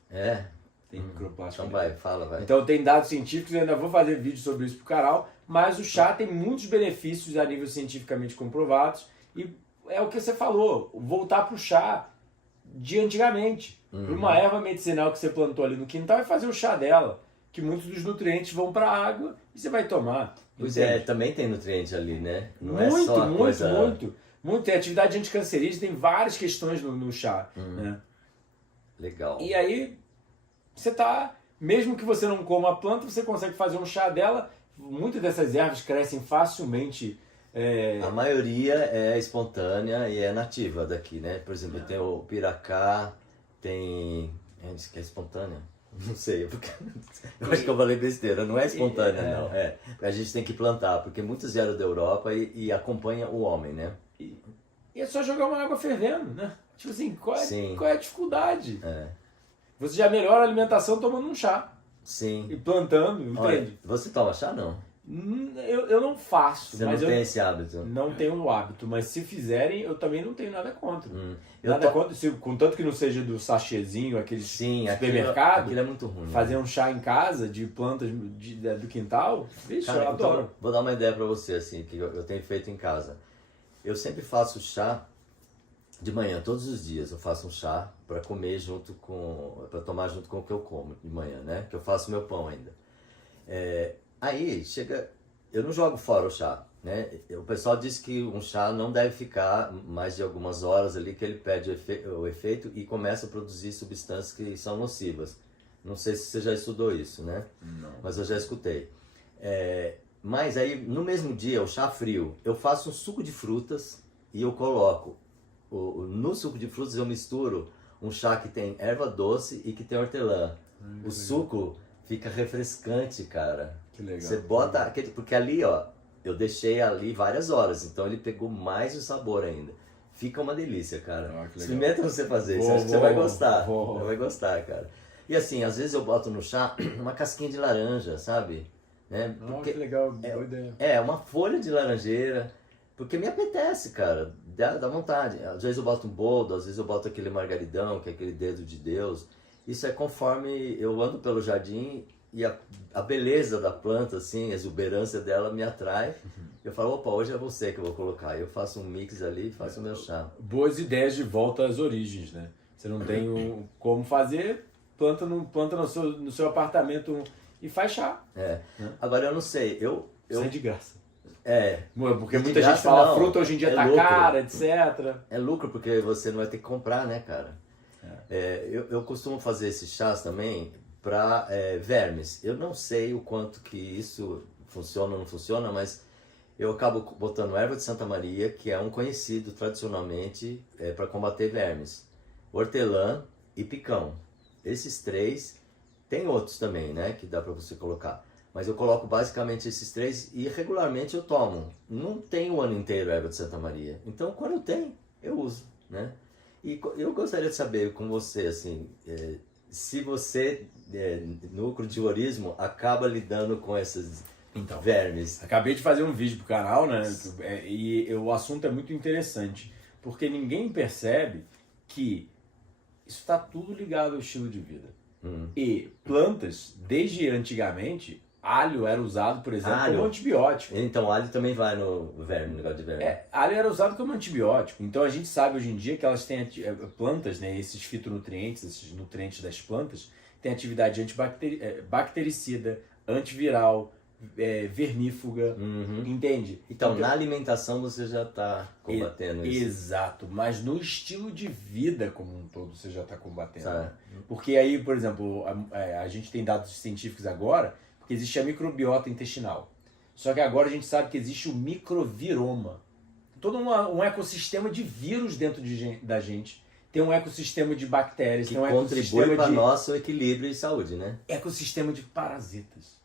Tem microplástico. Então vai. Então tem dados científicos, eu ainda vou fazer vídeo sobre isso pro canal, mas o chá tem muitos benefícios a nível cientificamente comprovados. E é o que você falou, voltar pro chá de antigamente. Para uma erva medicinal que você plantou ali no quintal e fazer o chá dela. Que muitos dos nutrientes vão para a água e você vai tomar. Pois também tem nutriente ali, né? Não muito, é só a muito, coisa... muito. Tem atividade anticancerígena, tem várias questões no chá. Né? Legal. E aí, você tá... Mesmo que você não coma a planta, você consegue fazer um chá dela. Muitas dessas ervas crescem facilmente... A maioria é espontânea e é nativa daqui, né? Por exemplo, tem o piracá, tem... que é espontânea? Não sei, porque eu acho que eu falei besteira, não é espontânea, não. A gente tem que plantar, porque muitos vieram da Europa e acompanha o homem, né? E é só jogar uma água fervendo, né? Tipo assim, qual é a dificuldade? Você já melhora a alimentação tomando um chá. Sim. E plantando, entende? Olha, você toma chá, não? Eu não faço. Você mas não tem esse hábito? Não tenho o hábito, mas se fizerem, eu também não tenho nada contra. Eu Contra, contanto que não seja do sachêzinho, aquele supermercado. Aquilo é muito ruim. Fazer um chá em casa de plantas do quintal, vixe, Cara, eu adoro. então, vou dar uma ideia pra você, assim, que eu tenho feito em casa. Eu sempre faço chá de manhã, todos os dias eu faço um chá para comer para tomar junto com o que eu como de manhã, né? Que eu faço meu pão ainda. Aí chega, eu não jogo fora o chá, né? O pessoal diz que um chá não deve ficar mais de algumas horas ali, que ele perde o efeito e começa a produzir substâncias que são nocivas. Não sei se você já estudou isso, né? Não. Mas eu já escutei. Mas aí, no mesmo dia, o chá frio, eu faço um suco de frutas e eu coloco. No suco de frutas eu misturo um chá que tem erva doce e que tem hortelã. O suco fica refrescante, cara. Que legal. Você bota... Porque ali, ó, eu deixei ali várias horas, então ele pegou mais o sabor ainda. Fica uma delícia, cara. Experimenta você fazer, você acha que você vai gostar. Você vai gostar, cara. E assim, às vezes eu boto no chá uma casquinha de laranja, sabe? Né? Porque que legal, boa ideia. Uma folha de laranjeira, porque me apetece, cara, dá vontade. Às vezes eu boto um boldo, às vezes eu boto aquele margaridão, que é aquele dedo de Deus. Isso é conforme eu ando pelo jardim e a beleza da planta, assim, a exuberância dela me atrai. Eu falo, opa, hoje é você que eu vou colocar. Eu faço um mix ali e faço o meu chá. Boas ideias de volta às origens, né? Você não tem como fazer, planta no seu apartamento e faz chá. Agora eu não sei, Isso é de graça. Porque de muita graça gente fala, não, fruta hoje em dia tá lucro. cara, etc. É lucro porque você não vai ter que comprar, né, cara? Eu costumo fazer esses chás também para vermes. Eu não sei o quanto que isso funciona ou não funciona, mas eu acabo botando erva de Santa Maria, que é um conhecido tradicionalmente para combater vermes. Hortelã e picão. Esses três, tem outros também, né, que dá para você colocar. Mas eu coloco basicamente esses três e regularmente eu tomo. Não tem o ano inteiro erva de Santa Maria. Então, quando eu tenho, eu uso, né? E eu gostaria de saber com você, assim, se você, no cultivorismo, acaba lidando com esses vermes. Acabei de fazer um vídeo pro canal, né? E o assunto é muito interessante. Porque ninguém percebe que isso está tudo ligado ao estilo de vida. E plantas, desde antigamente, alho era usado, por exemplo, como antibiótico. Então, alho também vai no verme, no negócio de verme. Alho era usado como antibiótico. Então, a gente sabe hoje em dia que elas têm plantas, né, esses fitonutrientes, esses nutrientes das plantas, têm atividade bactericida, antiviral, vermífuga, entende? Então, na alimentação você já está combatendo isso. Exato, mas no estilo de vida como um todo você já está combatendo. Porque aí, por exemplo, a gente tem dados científicos agora, porque existe a microbiota intestinal. Só que agora a gente sabe que existe o microviroma. Todo um ecossistema de vírus dentro da gente. Tem um ecossistema de bactérias. Que tem um contribui para nosso equilíbrio e saúde, né? Ecossistema de parasitas.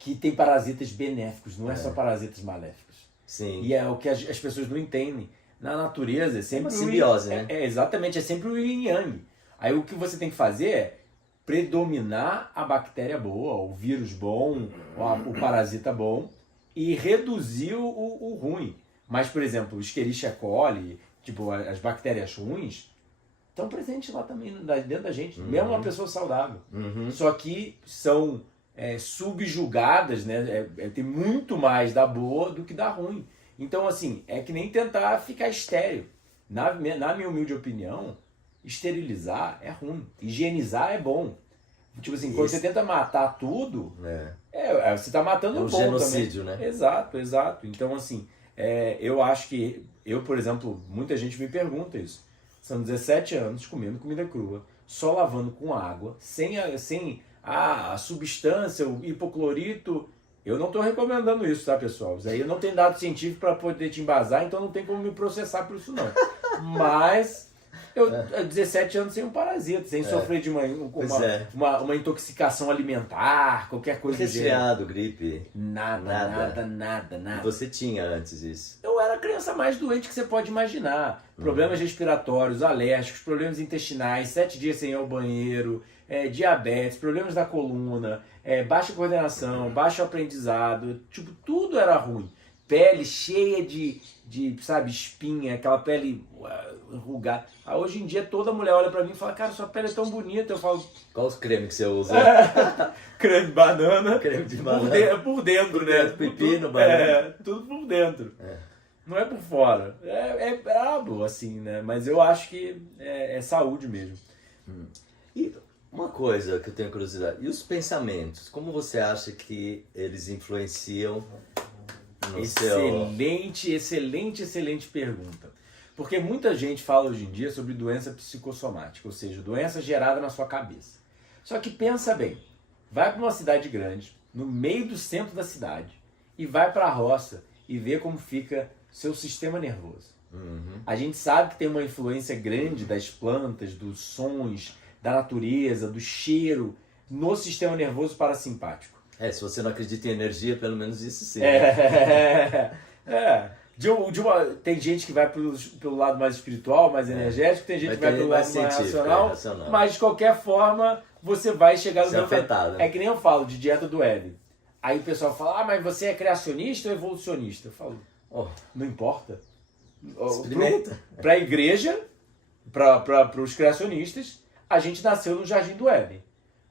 Que tem parasitas benéficos, não é só parasitas maléficos. Sim. E é o que as pessoas não entendem. Na natureza é sempre uma simbiose, né? Exatamente, é sempre o yin yang. Aí o que você tem que fazer é predominar a bactéria boa, o vírus bom, o parasita bom, e reduzir o ruim. Mas, por exemplo, o Escherichia coli, tipo, as bactérias ruins, estão presentes lá também, dentro da gente, mesmo uma pessoa saudável. Só que são subjugadas, né? Tem muito mais da boa do que da ruim. Então, assim, é que nem tentar ficar estéril. Na minha humilde opinião, esterilizar é ruim. Higienizar é bom. Tipo assim, quando você tenta matar tudo, você está matando um genocídio, também. Né? Exato. Então, assim, eu acho que... por exemplo, muita gente me pergunta isso. São 17 anos comendo comida crua, só lavando com água, sem a substância, o hipoclorito. Eu não estou recomendando isso, tá, pessoal? Isso aí eu não tenho dado científico para poder te embasar, então não tem como me processar por isso, não. Mas Eu, há 17 anos sem um parasita, sem sofrer de uma intoxicação alimentar, qualquer coisa do gênero. Resfriado, gripe. Nada. Você tinha antes isso? Eu era a criança mais doente que você pode imaginar. Problemas respiratórios, alérgicos, problemas intestinais, 7 dias sem ir ao banheiro, diabetes, problemas da coluna, baixa coordenação, baixo aprendizado, tipo, tudo era ruim. Pele cheia de sabe, espinha, aquela pele enrugada. Hoje em dia toda mulher olha pra mim e fala, cara, sua pele é tão bonita. Eu falo... Qual os cremes que você usa? Creme de banana. Creme de banana. Por dentro, né? Pepino, banana. Tudo por dentro. Não é por fora. É brabo, assim, né? Mas eu acho que é saúde mesmo. E uma coisa que eu tenho curiosidade. E os pensamentos? Como você acha que eles influenciam no Excelente pergunta. Porque muita gente fala hoje em dia sobre doença psicossomática, ou seja, doença gerada na sua cabeça. Só que pensa bem, vai para uma cidade grande, no meio do centro da cidade, e vai para a roça e vê como fica seu sistema nervoso. A gente sabe que tem uma influência grande das plantas, dos sons, da natureza, do cheiro, no sistema nervoso parasimpático. Se você não acredita em energia, pelo menos isso sim. Tem gente que vai pelo lado mais espiritual, mais energético, tem gente que vai pelo lado mais racional, mas de qualquer forma você vai chegar no mesmo afetado. É que nem eu falo de dieta do Éden. Aí o pessoal fala, mas você é criacionista ou evolucionista? Eu falo, não importa. Experimenta. Para a igreja, para os criacionistas, a gente nasceu no Jardim do Éden.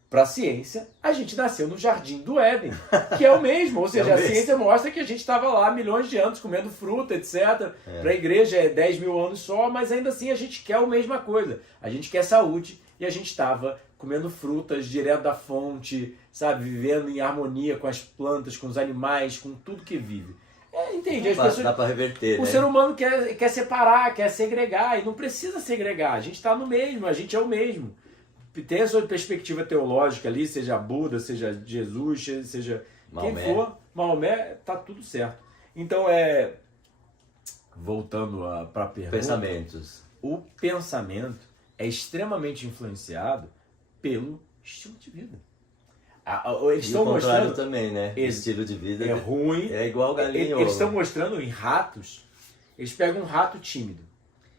Para a ciência, a gente nasceu no Jardim do Éden, que é o mesmo. Ou seja, a ciência mostra que a gente estava lá milhões de anos comendo fruta, etc. Para a igreja é 10 mil anos só, mas ainda assim a gente quer a mesma coisa. A gente quer saúde e a gente estava comendo frutas direto da fonte, sabe? Vivendo em harmonia com as plantas, com os animais, com tudo que vive. Entende? Dá para reverter, o ser humano quer separar, quer segregar, e não precisa segregar. A gente está no mesmo, a gente é o mesmo. Tem a sua perspectiva teológica ali, seja Buda, seja Jesus, seja Maomé. Quem for, Maomé, tá tudo certo. Então, voltando para a pergunta... Pensamentos. O pensamento é extremamente influenciado pelo estilo de vida. Eles E estão o contrário mostrando também, né? O estilo de vida é ruim. É igual galinha e ovo. Eles estão mostrando em ratos, eles pegam um rato tímido,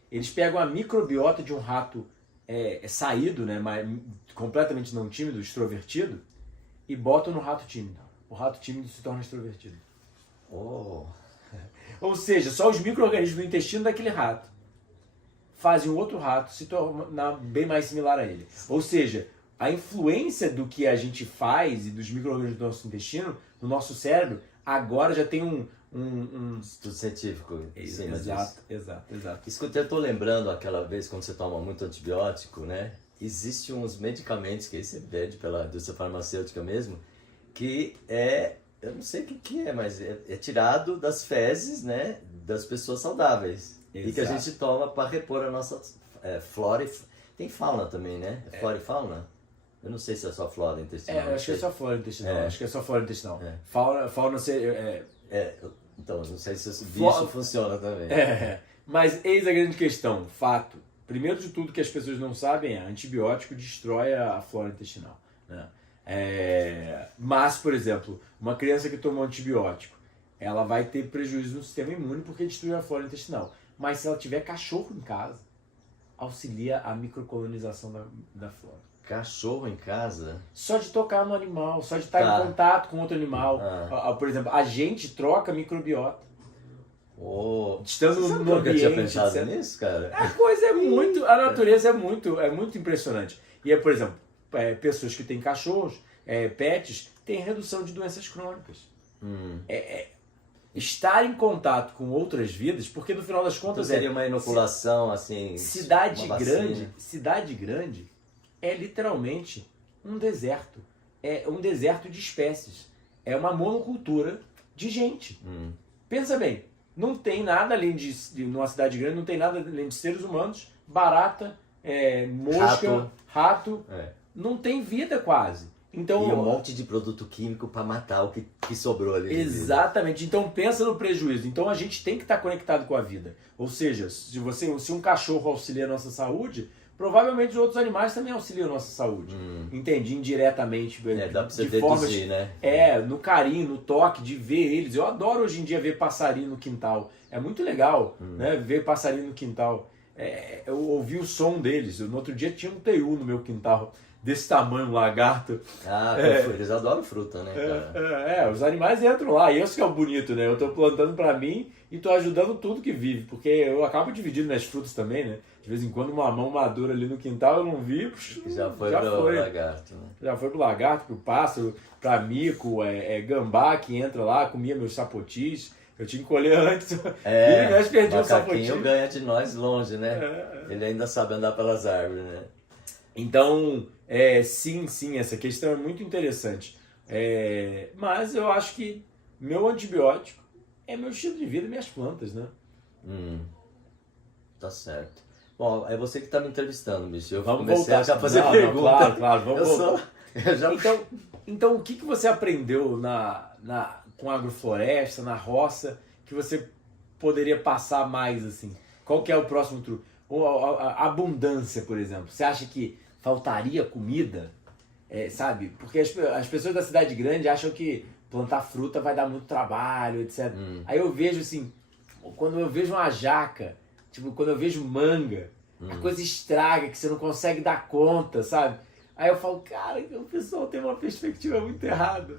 eles pegam a microbiota de um rato saído, né, mas completamente não tímido, extrovertido, e botam no rato tímido. O rato tímido se torna extrovertido. Ou seja, só os micro-organismos do intestino daquele rato fazem um outro rato se tornar bem mais similar a ele. Ou seja, a influência do que a gente faz e dos micro-organismos do nosso intestino, no nosso cérebro, agora já tem um estudo científico. Exato. Isso que eu tô lembrando aquela vez quando você toma muito antibiótico, né? Existem uns medicamentos que aí você vende pela indústria farmacêutica mesmo, que eu não sei o que é, mas é tirado das fezes, né? Das pessoas saudáveis. Exato. E que a gente toma para repor a nossa flora e tem fauna também, né? Flora e fauna? Eu não sei se é só flora intestinal. Acho que é só flora intestinal. Fauna então, não sei se esse bicho funciona também. Mas eis a grande questão. Fato. Primeiro de tudo que as pessoas não sabem antibiótico destrói a flora intestinal. Né? Mas, por exemplo, uma criança que toma antibiótico, ela vai ter prejuízo no sistema imune porque destruiu a flora intestinal. Mas se ela tiver cachorro em casa, auxilia a microcolonização da flora. Cachorro em casa? Só de tocar no animal, só de estar em contato com outro animal. Por exemplo, a gente troca microbiota. Estando no ambiente. Eu tinha pensado nisso, cara. A coisa a natureza é muito impressionante. E por exemplo, pessoas que têm cachorros, pets, têm redução de doenças crônicas. Estar em contato com outras vidas, porque no final das contas seria uma inoculação, assim. Cidade grande é literalmente um deserto. É um deserto de espécies. É uma monocultura de gente. Pensa bem, não tem nada além numa cidade grande, não tem nada além de seres humanos, barata, mosca, rato. Não tem vida quase. Então, E um monte de produto químico para matar o que sobrou ali. exatamente. Então pensa no prejuízo. Então a gente tem que estar conectado com a vida. Ou seja, se um cachorro auxilia a nossa saúde, provavelmente os outros animais também auxiliam a nossa saúde. Entende? Indiretamente. Dá pra você de formas, deduzir, né? no carinho, no toque, de ver eles. Eu adoro hoje em dia ver passarinho no quintal. É muito legal, né? Ver passarinho no quintal. Eu ouvi o som deles. No outro dia tinha um teiu no meu quintal. Desse tamanho, um lagarto. Eles adoram fruta, né, cara? Os animais entram lá, e isso que é o bonito, né? Eu tô plantando pra mim e tô ajudando tudo que vive, porque eu acabo dividindo minhas frutas também, né? De vez em quando uma mamão madura ali no quintal eu não vi, Já foi pro lagarto, né? Já foi pro lagarto, pro pássaro, pra mico, gambá que entra lá, comia meus sapotis. Eu tinha que colher antes. E perdi o sapoti. O macaquinho ganha de nós longe, né? Ele ainda sabe andar pelas árvores, né? Então, sim, essa questão é muito interessante. Mas eu acho que meu antibiótico é meu estilo de vida e minhas plantas, né? Tá certo. Bom, é você que está me entrevistando, bicho. Eu Vamos comecei voltar. a fazer pergunta. Claro, vamos voltar. Eu já... Então, o que você aprendeu com a agrofloresta, na roça, que você poderia passar mais, assim? Qual que é o próximo truque? A abundância, por exemplo. Você acha que faltaria comida? Sabe? Porque as pessoas da cidade grande acham que plantar fruta vai dar muito trabalho, etc. Aí eu vejo assim, quando eu vejo uma jaca, tipo, quando eu vejo manga, a coisa estraga, que você não consegue dar conta, sabe? Aí eu falo, cara, o pessoal tem uma perspectiva muito errada.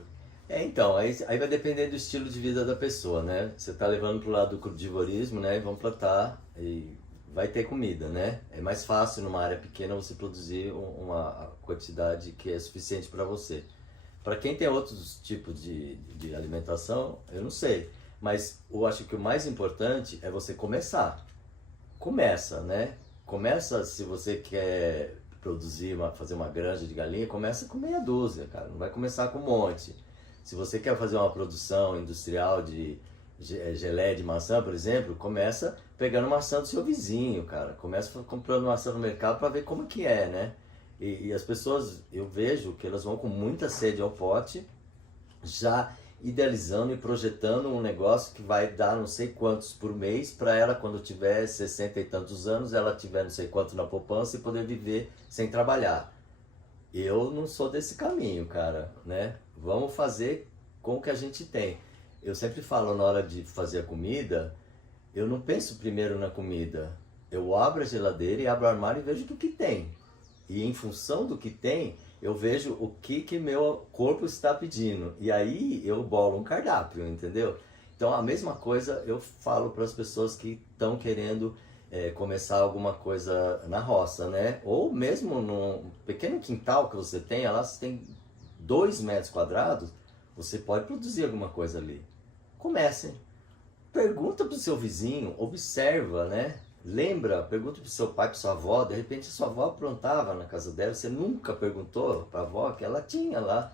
Então, aí vai depender do estilo de vida da pessoa, né? Você tá levando pro lado do crudivorismo, né? E vão plantar e vai ter comida, né? É mais fácil numa área pequena você produzir uma quantidade que é suficiente para você. Para quem tem outros tipos de alimentação, eu não sei. Mas eu acho que o mais importante é você começar. Começa, né? Começa, se você quer produzir, fazer uma granja de galinha, começa com meia dúzia, cara. Não vai começar com um monte. Se você quer fazer uma produção industrial de geleia de maçã, por exemplo, começa pegando maçã do seu vizinho, cara. Começa comprando maçã no mercado para ver como que é, né? E as pessoas, eu vejo que elas vão com muita sede ao pote, já idealizando e projetando um negócio que vai dar não sei quantos por mês para ela, quando tiver 60 e tantos anos, ela tiver não sei quanto na poupança e poder viver sem trabalhar. Eu não sou desse caminho, cara, né? Vamos fazer com o que a gente tem. Eu sempre falo, na hora de fazer a comida, eu não penso primeiro na comida. Eu abro a geladeira e abro o armário e vejo o que tem. E em função do que tem, eu vejo o que meu corpo está pedindo. E aí eu bolo um cardápio, entendeu? Então a mesma coisa eu falo para as pessoas que estão querendo começar alguma coisa na roça, né? Ou mesmo num pequeno quintal que você tenha lá, você tem 2 metros quadrados, você pode produzir alguma coisa ali. Comecem. Pergunta para o seu vizinho, observa, né? Lembra, pergunta para o seu pai, para sua avó, de repente a sua avó aprontava na casa dela, você nunca perguntou para a avó que ela tinha lá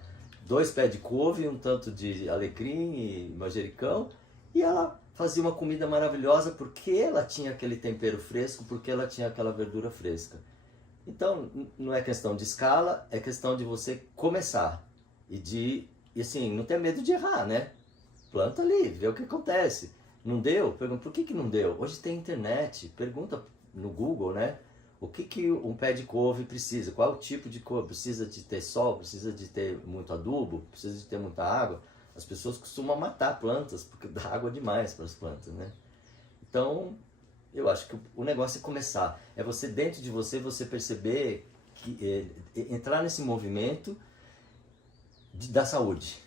2 pés de couve, um tanto de alecrim e manjericão, e ela fazia uma comida maravilhosa porque ela tinha aquele tempero fresco, porque ela tinha aquela verdura fresca. Então, não é questão de escala, é questão de você começar e assim, não ter medo de errar, né? Planta ali, vê o que acontece. Não deu? Pergunta, por que não deu? Hoje tem internet, pergunta no Google, né? O que um pé de couve precisa? Qual é o tipo de couve? Precisa de ter sol? Precisa de ter muito adubo? Precisa de ter muita água? As pessoas costumam matar plantas porque dá água demais para as plantas, né? Então, eu acho que o negócio é começar. É você, dentro de você, você perceber, entrar nesse movimento da saúde,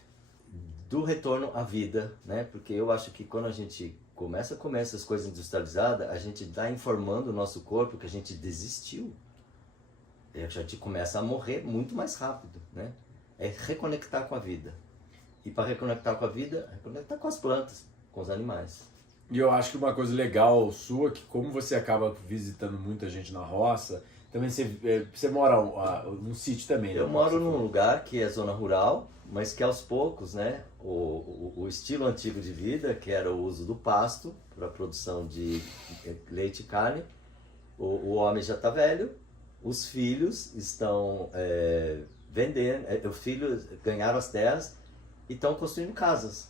do retorno à vida, né? Porque eu acho que quando a gente começa a comer essas coisas industrializadas, a gente está informando o nosso corpo que a gente desistiu. E a gente começa a morrer muito mais rápido, né? É reconectar com a vida. E para reconectar com a vida, reconectar com as plantas, com os animais. E eu acho que uma coisa legal sua, que como você acaba visitando muita gente na roça, também você mora num sítio também, né? Eu moro num lugar que é zona rural, mas que aos poucos, né, o estilo antigo de vida, que era o uso do pasto para a produção de leite e carne, o homem já está velho, os filhos estão vendendo, os filhos ganharam as terras e estão construindo casas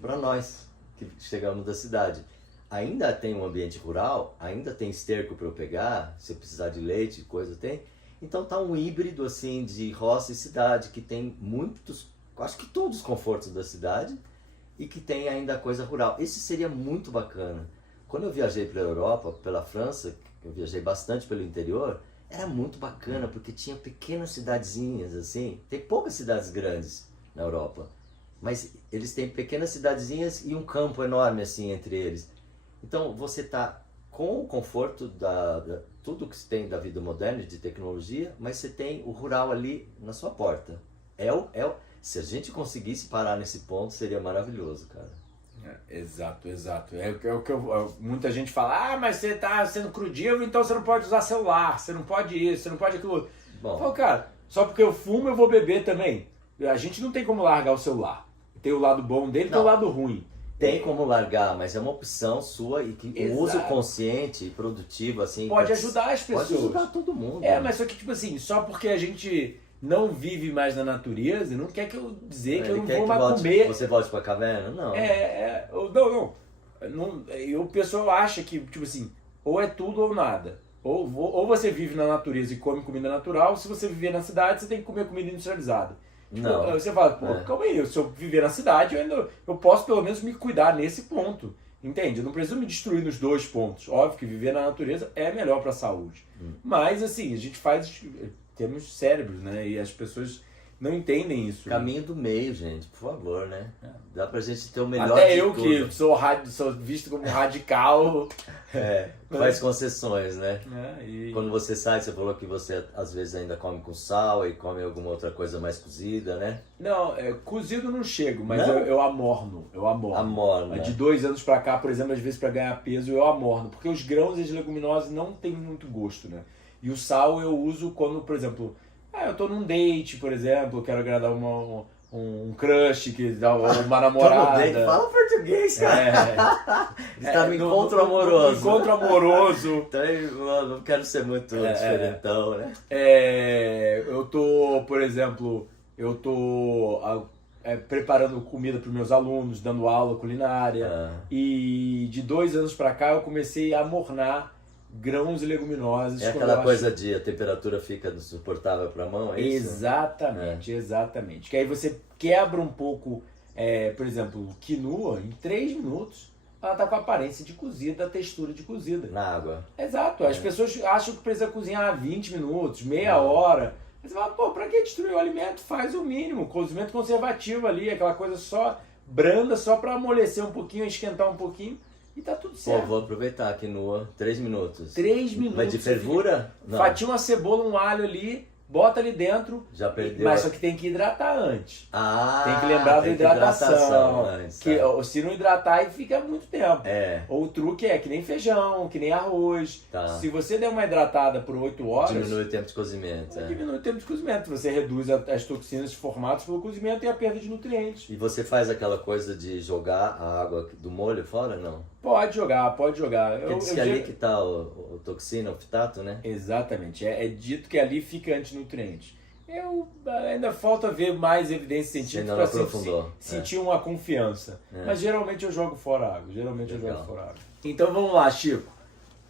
para nós que chegamos da cidade. Ainda tem um ambiente rural, ainda tem esterco para eu pegar, se eu precisar de leite, coisa tem. Então tá um híbrido assim de roça e cidade que tem muitos, acho que todos os confortos da cidade e que tem ainda a coisa rural. Esse seria muito bacana. Quando eu viajei para a Europa, pela França, eu viajei bastante pelo interior, era muito bacana porque tinha pequenas cidadezinhas assim. Tem poucas cidades grandes na Europa, mas eles têm pequenas cidadezinhas e um campo enorme assim entre eles. Então você tá com o conforto tudo que se tem da vida moderna, de tecnologia, mas você tem o rural ali na sua porta. Se a gente conseguisse parar nesse ponto, seria maravilhoso, cara. Exato. É o que muita gente fala, mas você tá sendo crudível, então você não pode usar celular, você não pode isso, você não pode aquilo. Bom, Eu falo, cara, só porque eu fumo eu vou beber também. A gente não tem como largar o celular. Tem o lado bom dele, tem o lado ruim. Tem como largar, mas é uma opção sua e que o uso consciente e produtivo, assim... Pode ajudar as pessoas. Pode ajudar todo mundo. Mas só que, tipo assim, só porque a gente não vive mais na natureza, não quer que eu dizer que eu não vou mais comer... Você volte pra caverna? Não. Não. E o pessoal acha que, tipo assim, ou é tudo ou nada. Ou você vive na natureza e come comida natural, se você viver na cidade, você tem que comer comida industrializada. Não. Você fala, calma aí, se eu viver na cidade, eu posso pelo menos me cuidar nesse ponto. Entende? Eu não preciso me destruir nos dois pontos. Óbvio que viver na natureza é melhor para a saúde. Mas, assim, a gente temos cérebros, né? E as pessoas não entendem isso. Caminho do meio, gente, por favor, né? Dá pra gente ter o melhor Até de eu tudo. que sou visto como radical. Faz concessões, né? E... Quando você sai, você falou que você às vezes ainda come com sal e come alguma outra coisa mais cozida, né? Não, cozido não chego, mas Não? eu amorno. Amorna. De 2 anos pra cá, por exemplo, às vezes pra ganhar peso, eu amorno. Porque os grãos e as leguminosas não têm muito gosto, né? E o sal eu uso quando, por exemplo, eu tô num date, por exemplo, eu quero agradar um crush, que dá uma namorada. Date. Fala português, cara. Está no encontro amoroso. No encontro amoroso. Então, eu não quero ser muito diferentão, né? Eu tô, por exemplo, preparando comida para os meus alunos, dando aula culinária. E de 2 anos para cá eu comecei a mornar grãos e leguminosas. É aquela coisa de a temperatura fica insuportável para a mão, é isso? Exatamente. Que aí você quebra um pouco, por exemplo, quinoa, em 3 minutos, ela tá com a aparência de cozida, a textura de cozida. Na água. Exato. As pessoas acham que precisa cozinhar 20 minutos, meia hora. Você fala, pra que destruir o alimento? Faz o mínimo. Cozimento conservativo ali, aquela coisa só branda, só para amolecer um pouquinho, esquentar um pouquinho. E tá tudo certo. Vou aproveitar aqui no 3 minutos. 3 minutos. Mas de fervura? Não. Fatia uma cebola, um alho ali, bota ali dentro. Já perdeu. Mas só que tem que hidratar antes. Tem que lembrar da hidratação. Antes, que se não hidratar, aí fica muito tempo. Ou o truque é que nem feijão, que nem arroz. Se você der uma hidratada por 8 horas... Diminui o tempo de cozimento. Diminui o tempo de cozimento. Você reduz as toxinas formadas pelo cozimento e a perda de nutrientes. E você faz aquela coisa de jogar a água do molho fora, não? Pode jogar. Diz que ali que está o toxina, o fitato, né? Exatamente. É dito que ali fica antinutriente. Ainda falta ver mais evidência científica para sentir uma confiança. Mas geralmente eu jogo fora a água. Então vamos lá, Chico.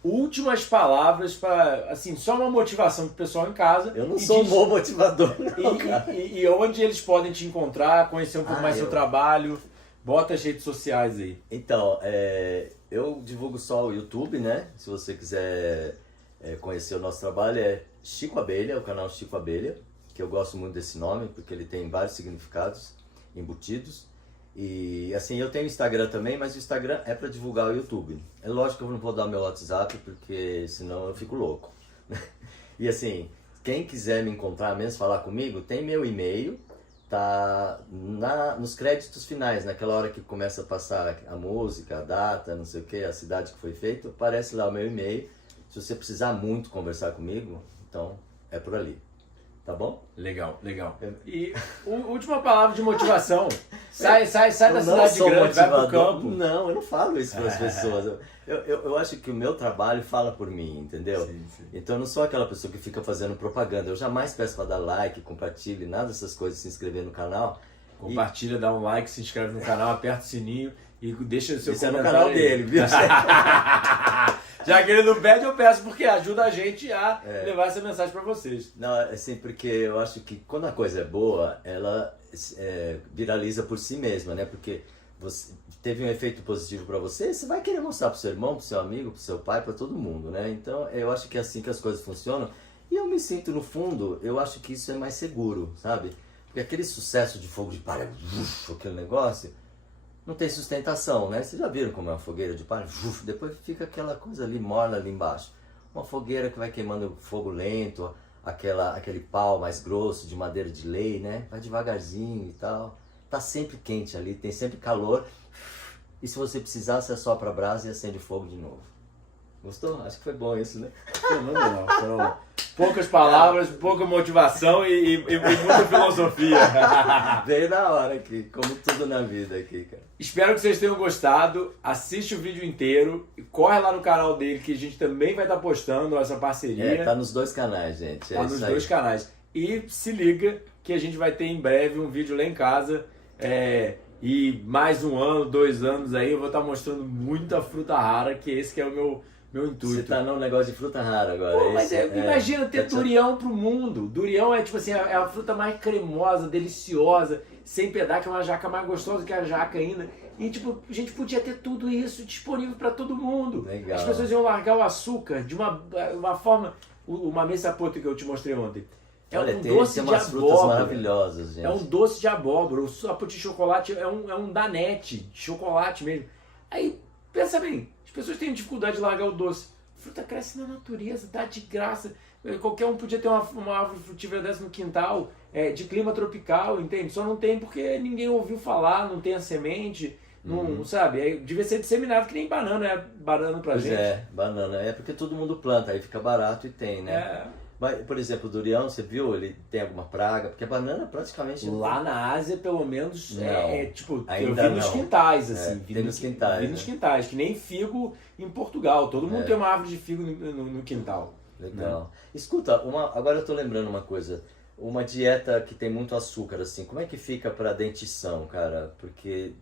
Últimas palavras para, assim, só uma motivação pro pessoal em casa. Eu não sou um bom motivador, não, e onde eles podem te encontrar, conhecer um pouco mais do seu trabalho. Bota as redes sociais aí. Então, eu divulgo só o YouTube, né? Se você quiser conhecer o nosso trabalho, é Chico Abelha, o canal Chico Abelha, que eu gosto muito desse nome, porque ele tem vários significados embutidos. E assim, eu tenho Instagram também, mas o Instagram é para divulgar o YouTube. É lógico que eu não vou dar meu WhatsApp, porque senão eu fico louco. E assim, quem quiser me encontrar mesmo, falar comigo, tem meu e-mail. Tá nos créditos finais, naquela hora que começa a passar a música, a data, não sei o que, a cidade que foi feito, aparece lá o meu e-mail. Se você precisar muito conversar comigo, então é por ali. tá bom? Legal, legal. E última palavra de motivação. Sai da cidade grande, vai pro campo. Não, eu não falo isso para as pessoas. Eu acho que o meu trabalho fala por mim, entendeu? Sim, sim. Então eu não sou aquela pessoa que fica fazendo propaganda. Eu jamais peço para dar like, compartilhe, nada dessas coisas, se inscrever no canal. Compartilha, dá um like, se inscreve no canal, aperta o sininho e deixa o seu Esse é no comentário canal aí. dele, viu? Já que ele não pede, eu peço, porque ajuda a gente a levar essa mensagem para vocês. Não, assim, porque eu acho que quando a coisa é boa, ela viraliza por si mesma, né? Porque você teve um efeito positivo para você, você vai querer mostrar pro seu irmão, pro seu amigo, pro seu pai, para todo mundo, né? Então, eu acho que é assim que as coisas funcionam. E eu me sinto, no fundo, eu acho que isso é mais seguro, sabe? Porque aquele sucesso de fogo de palha, aquele negócio, não tem sustentação, né? Vocês já viram como é uma fogueira de palha? Depois fica aquela coisa ali morna ali embaixo. Uma fogueira que vai queimando fogo lento, aquele pau mais grosso de madeira de lei, né? Vai devagarzinho e tal. Tá sempre quente ali, tem sempre calor. E se você precisar, você assopra a brasa e acende o fogo de novo. Gostou? Acho que foi bom isso, né? Não. Foram poucas palavras, pouca motivação e muita filosofia. Veio na hora aqui, como tudo na vida aqui, cara. Espero que vocês tenham gostado. Assiste o vídeo inteiro e corre lá no canal dele, que a gente também vai estar postando essa parceria. Tá nos 2 canais, gente. Tá nos 2 canais. E se liga que a gente vai ter em breve um vídeo lá em casa. E mais 1 ano, 2 anos aí, eu vou estar mostrando muita fruta rara, que esse que é o meu intuito. Você tá num negócio de fruta rara agora. Pô, mas imagina ter durião pro mundo. Durião é tipo assim, é a fruta mais cremosa, deliciosa, sem pedaço, que é uma jaca mais gostosa que a jaca ainda. E tipo, a gente podia ter tudo isso disponível para todo mundo. Legal. As pessoas iam largar o açúcar de uma forma, uma mesa-pota que eu te mostrei ontem. Olha, um doce tem de umas frutas abóbora. maravilhosas, gente. É um doce de abóbora. O sapoti de chocolate é um danete de chocolate mesmo. Aí, pensa bem, as pessoas têm dificuldade de largar o doce. A fruta cresce na natureza, dá de graça. Qualquer um podia ter uma árvore frutífera dessa no quintal, de clima tropical, entende? Só não tem porque ninguém ouviu falar, não tem a semente, não sabe? Devia ser disseminado que nem banana, banana pra gente. Banana. É porque todo mundo planta, aí fica barato e tem, né? Mas, por exemplo, o durião, você viu? Ele tem alguma praga? Porque a banana praticamente... Lá na Ásia, pelo menos, tipo, eu ainda vi nos quintais, assim. Tem nos quintais. Vi nos quintais, que nem figo em Portugal. Todo mundo tem uma árvore de figo no quintal. Legal. Né? Escuta, agora eu tô lembrando uma coisa. Uma dieta que tem muito açúcar, assim, como é que fica pra dentição, cara? Porque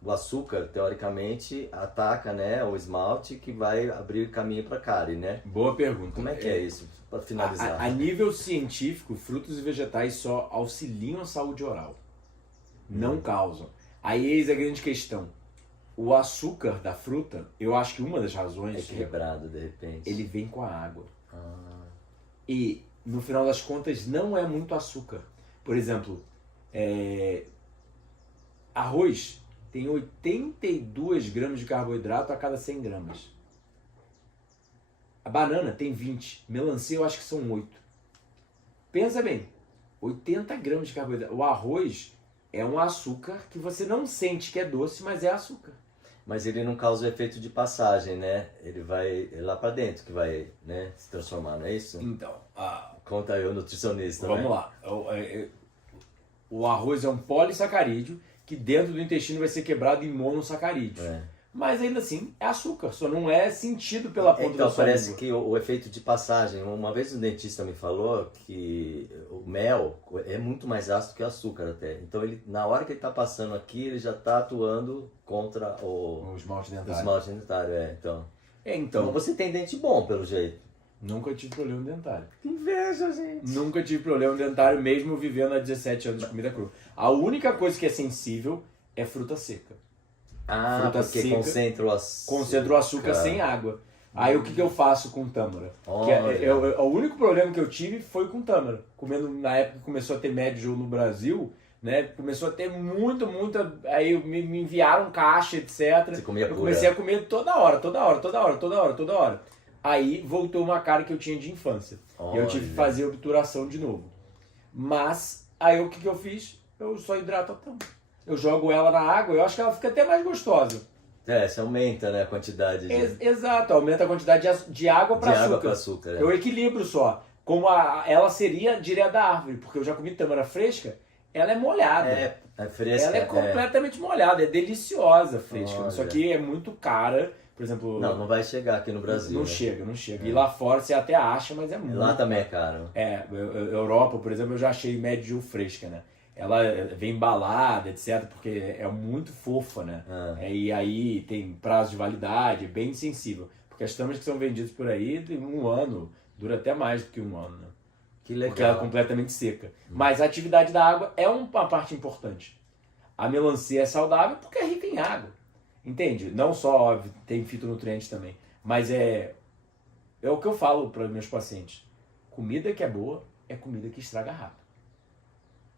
o açúcar, teoricamente, ataca, né, o esmalte que vai abrir caminho pra cárie, né? Boa pergunta. Como é que é isso? Para finalizar. A nível científico, frutos e vegetais só auxiliam a saúde oral. Não causam. Aí eis a grande questão. O açúcar da fruta, eu acho que uma das razões... É quebrado, de repente. Ele vem com a água. E, no final das contas, não é muito açúcar. Por exemplo, arroz tem 82 gramas de carboidrato a cada 100 gramas. A banana tem 20. Melancia eu acho que são 8. Pensa bem, 80 gramas de carboidrato. O arroz é um açúcar que você não sente que é doce, mas é açúcar. Mas ele não causa o efeito de passagem, né? Ele vai lá pra dentro que vai, né, se transformar, não é isso? Então, conta aí o nutricionista. Vamos lá. O arroz é um polissacarídeo que dentro do intestino vai ser quebrado em monossacarídeos. Mas ainda assim é açúcar, só não é sentido pela ponta da sua parece língua. que o efeito de passagem, uma vez um dentista me falou que o mel é muito mais ácido que o açúcar até. Então ele, na hora que ele está passando aqui, ele já está atuando contra o esmalte dentário. O esmalte dentário, então. Então, você tem dente bom, pelo jeito. Nunca tive problema dentário. Que inveja, gente. Nunca tive problema dentário, mesmo vivendo há 17 anos de comida crua. A única coisa que é sensível é fruta seca. Fruta porque seca, concentra o açúcar sem água. Aí o que eu faço com tâmara? O único problema que eu tive foi com tâmara. Comendo na época que começou a ter médio no Brasil, né? Começou a ter muita. Aí me enviaram caixa, etc. Você comia eu comecei a comer toda hora. Aí voltou uma cara que eu tinha de infância. E eu tive que fazer obturação de novo. Mas, aí o que eu fiz? Eu só hidrato a tâmara. Eu jogo ela na água, eu acho que ela fica até mais gostosa. Você aumenta, né, a quantidade de... Exato, aumenta a quantidade de água para açúcar. açúcar. Eu equilibro só. como ela seria direto da árvore, porque eu já comi tâmara fresca, ela é molhada. É fresca. Ela é completamente molhada, é deliciosa fresca. Olha. Só que é muito cara, por exemplo... Não vai chegar aqui no Brasil. Não né? chega, não chega. E lá fora você até acha, mas é muito... Lá também é caro. Europa, por exemplo, eu já achei médio fresca, né? Ela vem embalada, etc, porque é muito fofa, né? E aí tem prazo de validade, é bem sensível. Porque as tâmaras que são vendidas por aí, tem 1 ano, dura até mais do que 1 ano, né? Que legal. Porque ela é completamente seca. Mas a atividade da água é uma parte importante. A melancia é saudável porque é rica em água. Entende? Não só, óbvio, tem fitonutrientes também. Mas é o que eu falo para meus pacientes. Comida que é boa é comida que estraga rápido.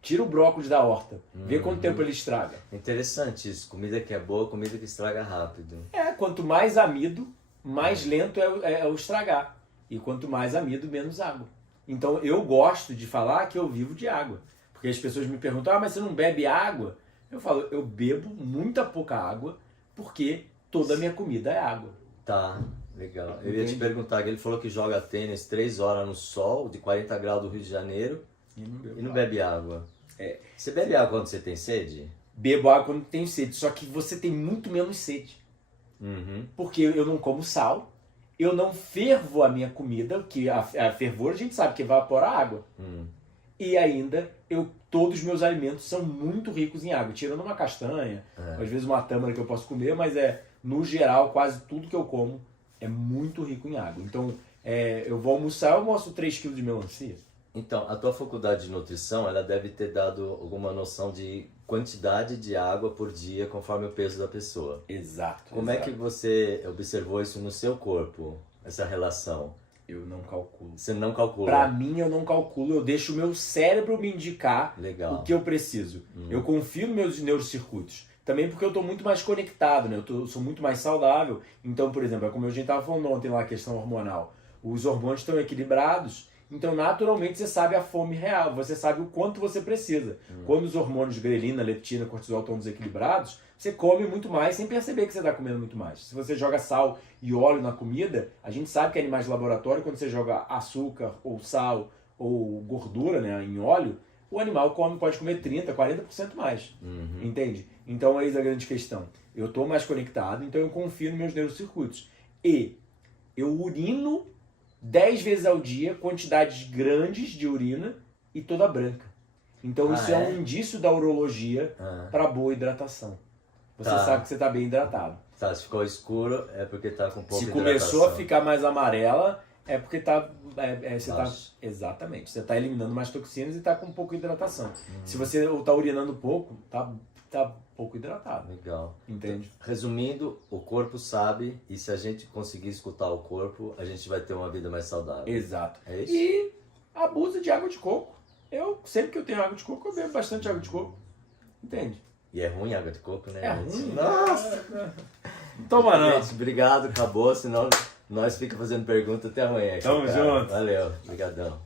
Tira o brócolis da horta. Vê quanto tempo ele estraga. Interessante isso. Comida que é boa, comida que estraga rápido. Quanto mais amido, mais lento é o estragar. E quanto mais amido, menos água. Então eu gosto de falar que eu vivo de água. Porque as pessoas me perguntam, mas você não bebe água? Eu falo, eu bebo muita pouca água porque toda a minha comida é água. Tá, legal. Eu ia te perguntar, que ele falou que joga tênis 3 horas no sol, de 40 graus do Rio de Janeiro, e não bebe água. Você bebe água quando você tem sede? Bebo água quando tenho sede, só que você tem muito menos sede. Porque eu não como sal, eu não fervo a minha comida, que a fervura a gente sabe que evapora a água. E ainda, todos os meus alimentos são muito ricos em água, tirando uma castanha, às vezes uma tâmara que eu posso comer, mas no geral, quase tudo que eu como é muito rico em água. Então, eu vou almoçar, eu almoço 3 kg de melancia. Então, a tua faculdade de nutrição, ela deve ter dado alguma noção de quantidade de água por dia conforme o peso da pessoa. Exato. Como é que você observou isso no seu corpo, essa relação? Eu não calculo. Você não calcula? Pra mim, eu não calculo. Eu deixo o meu cérebro me indicar Legal. o que eu preciso. Eu confio nos meus neurocircuitos. Também porque eu estou muito mais conectado, né? Eu sou muito mais saudável. Então, por exemplo, como a gente estava falando ontem lá, a questão hormonal. Os hormônios estão equilibrados. Então, naturalmente, você sabe a fome real. Você sabe o quanto você precisa. Quando os hormônios grelina, leptina, cortisol estão desequilibrados, você come muito mais sem perceber que você está comendo muito mais. Se você joga sal e óleo na comida, a gente sabe que animais de laboratório, quando você joga açúcar ou sal ou gordura, né, em óleo, o animal pode comer 30%, 40% mais. Entende? Então, eis a grande questão. Eu estou mais conectado, então eu confio nos meus neurocircuitos. E eu urino 10 vezes ao dia, quantidades grandes de urina e toda branca. Então isso é um indício da urologia para boa hidratação. Você sabe que você está bem hidratado. Tá, se ficou escuro é porque está com pouca hidratação. Se começou a ficar mais amarela, é porque exatamente, você está eliminando mais toxinas e está com pouca hidratação. Se você está urinando pouco, tá pouco hidratado. Legal. Entende? Resumindo, o corpo sabe, e se a gente conseguir escutar o corpo, a gente vai ter uma vida mais saudável. Exato. É isso? E abusa de água de coco. Sempre que eu tenho água de coco, eu bebo bastante água de coco. Entende? E é ruim a água de coco, né? É ruim. Nossa! Toma não. Gente, obrigado, acabou, senão nós fica fazendo pergunta até amanhã. Aqui, Tamo cara. junto. Valeu, obrigadão.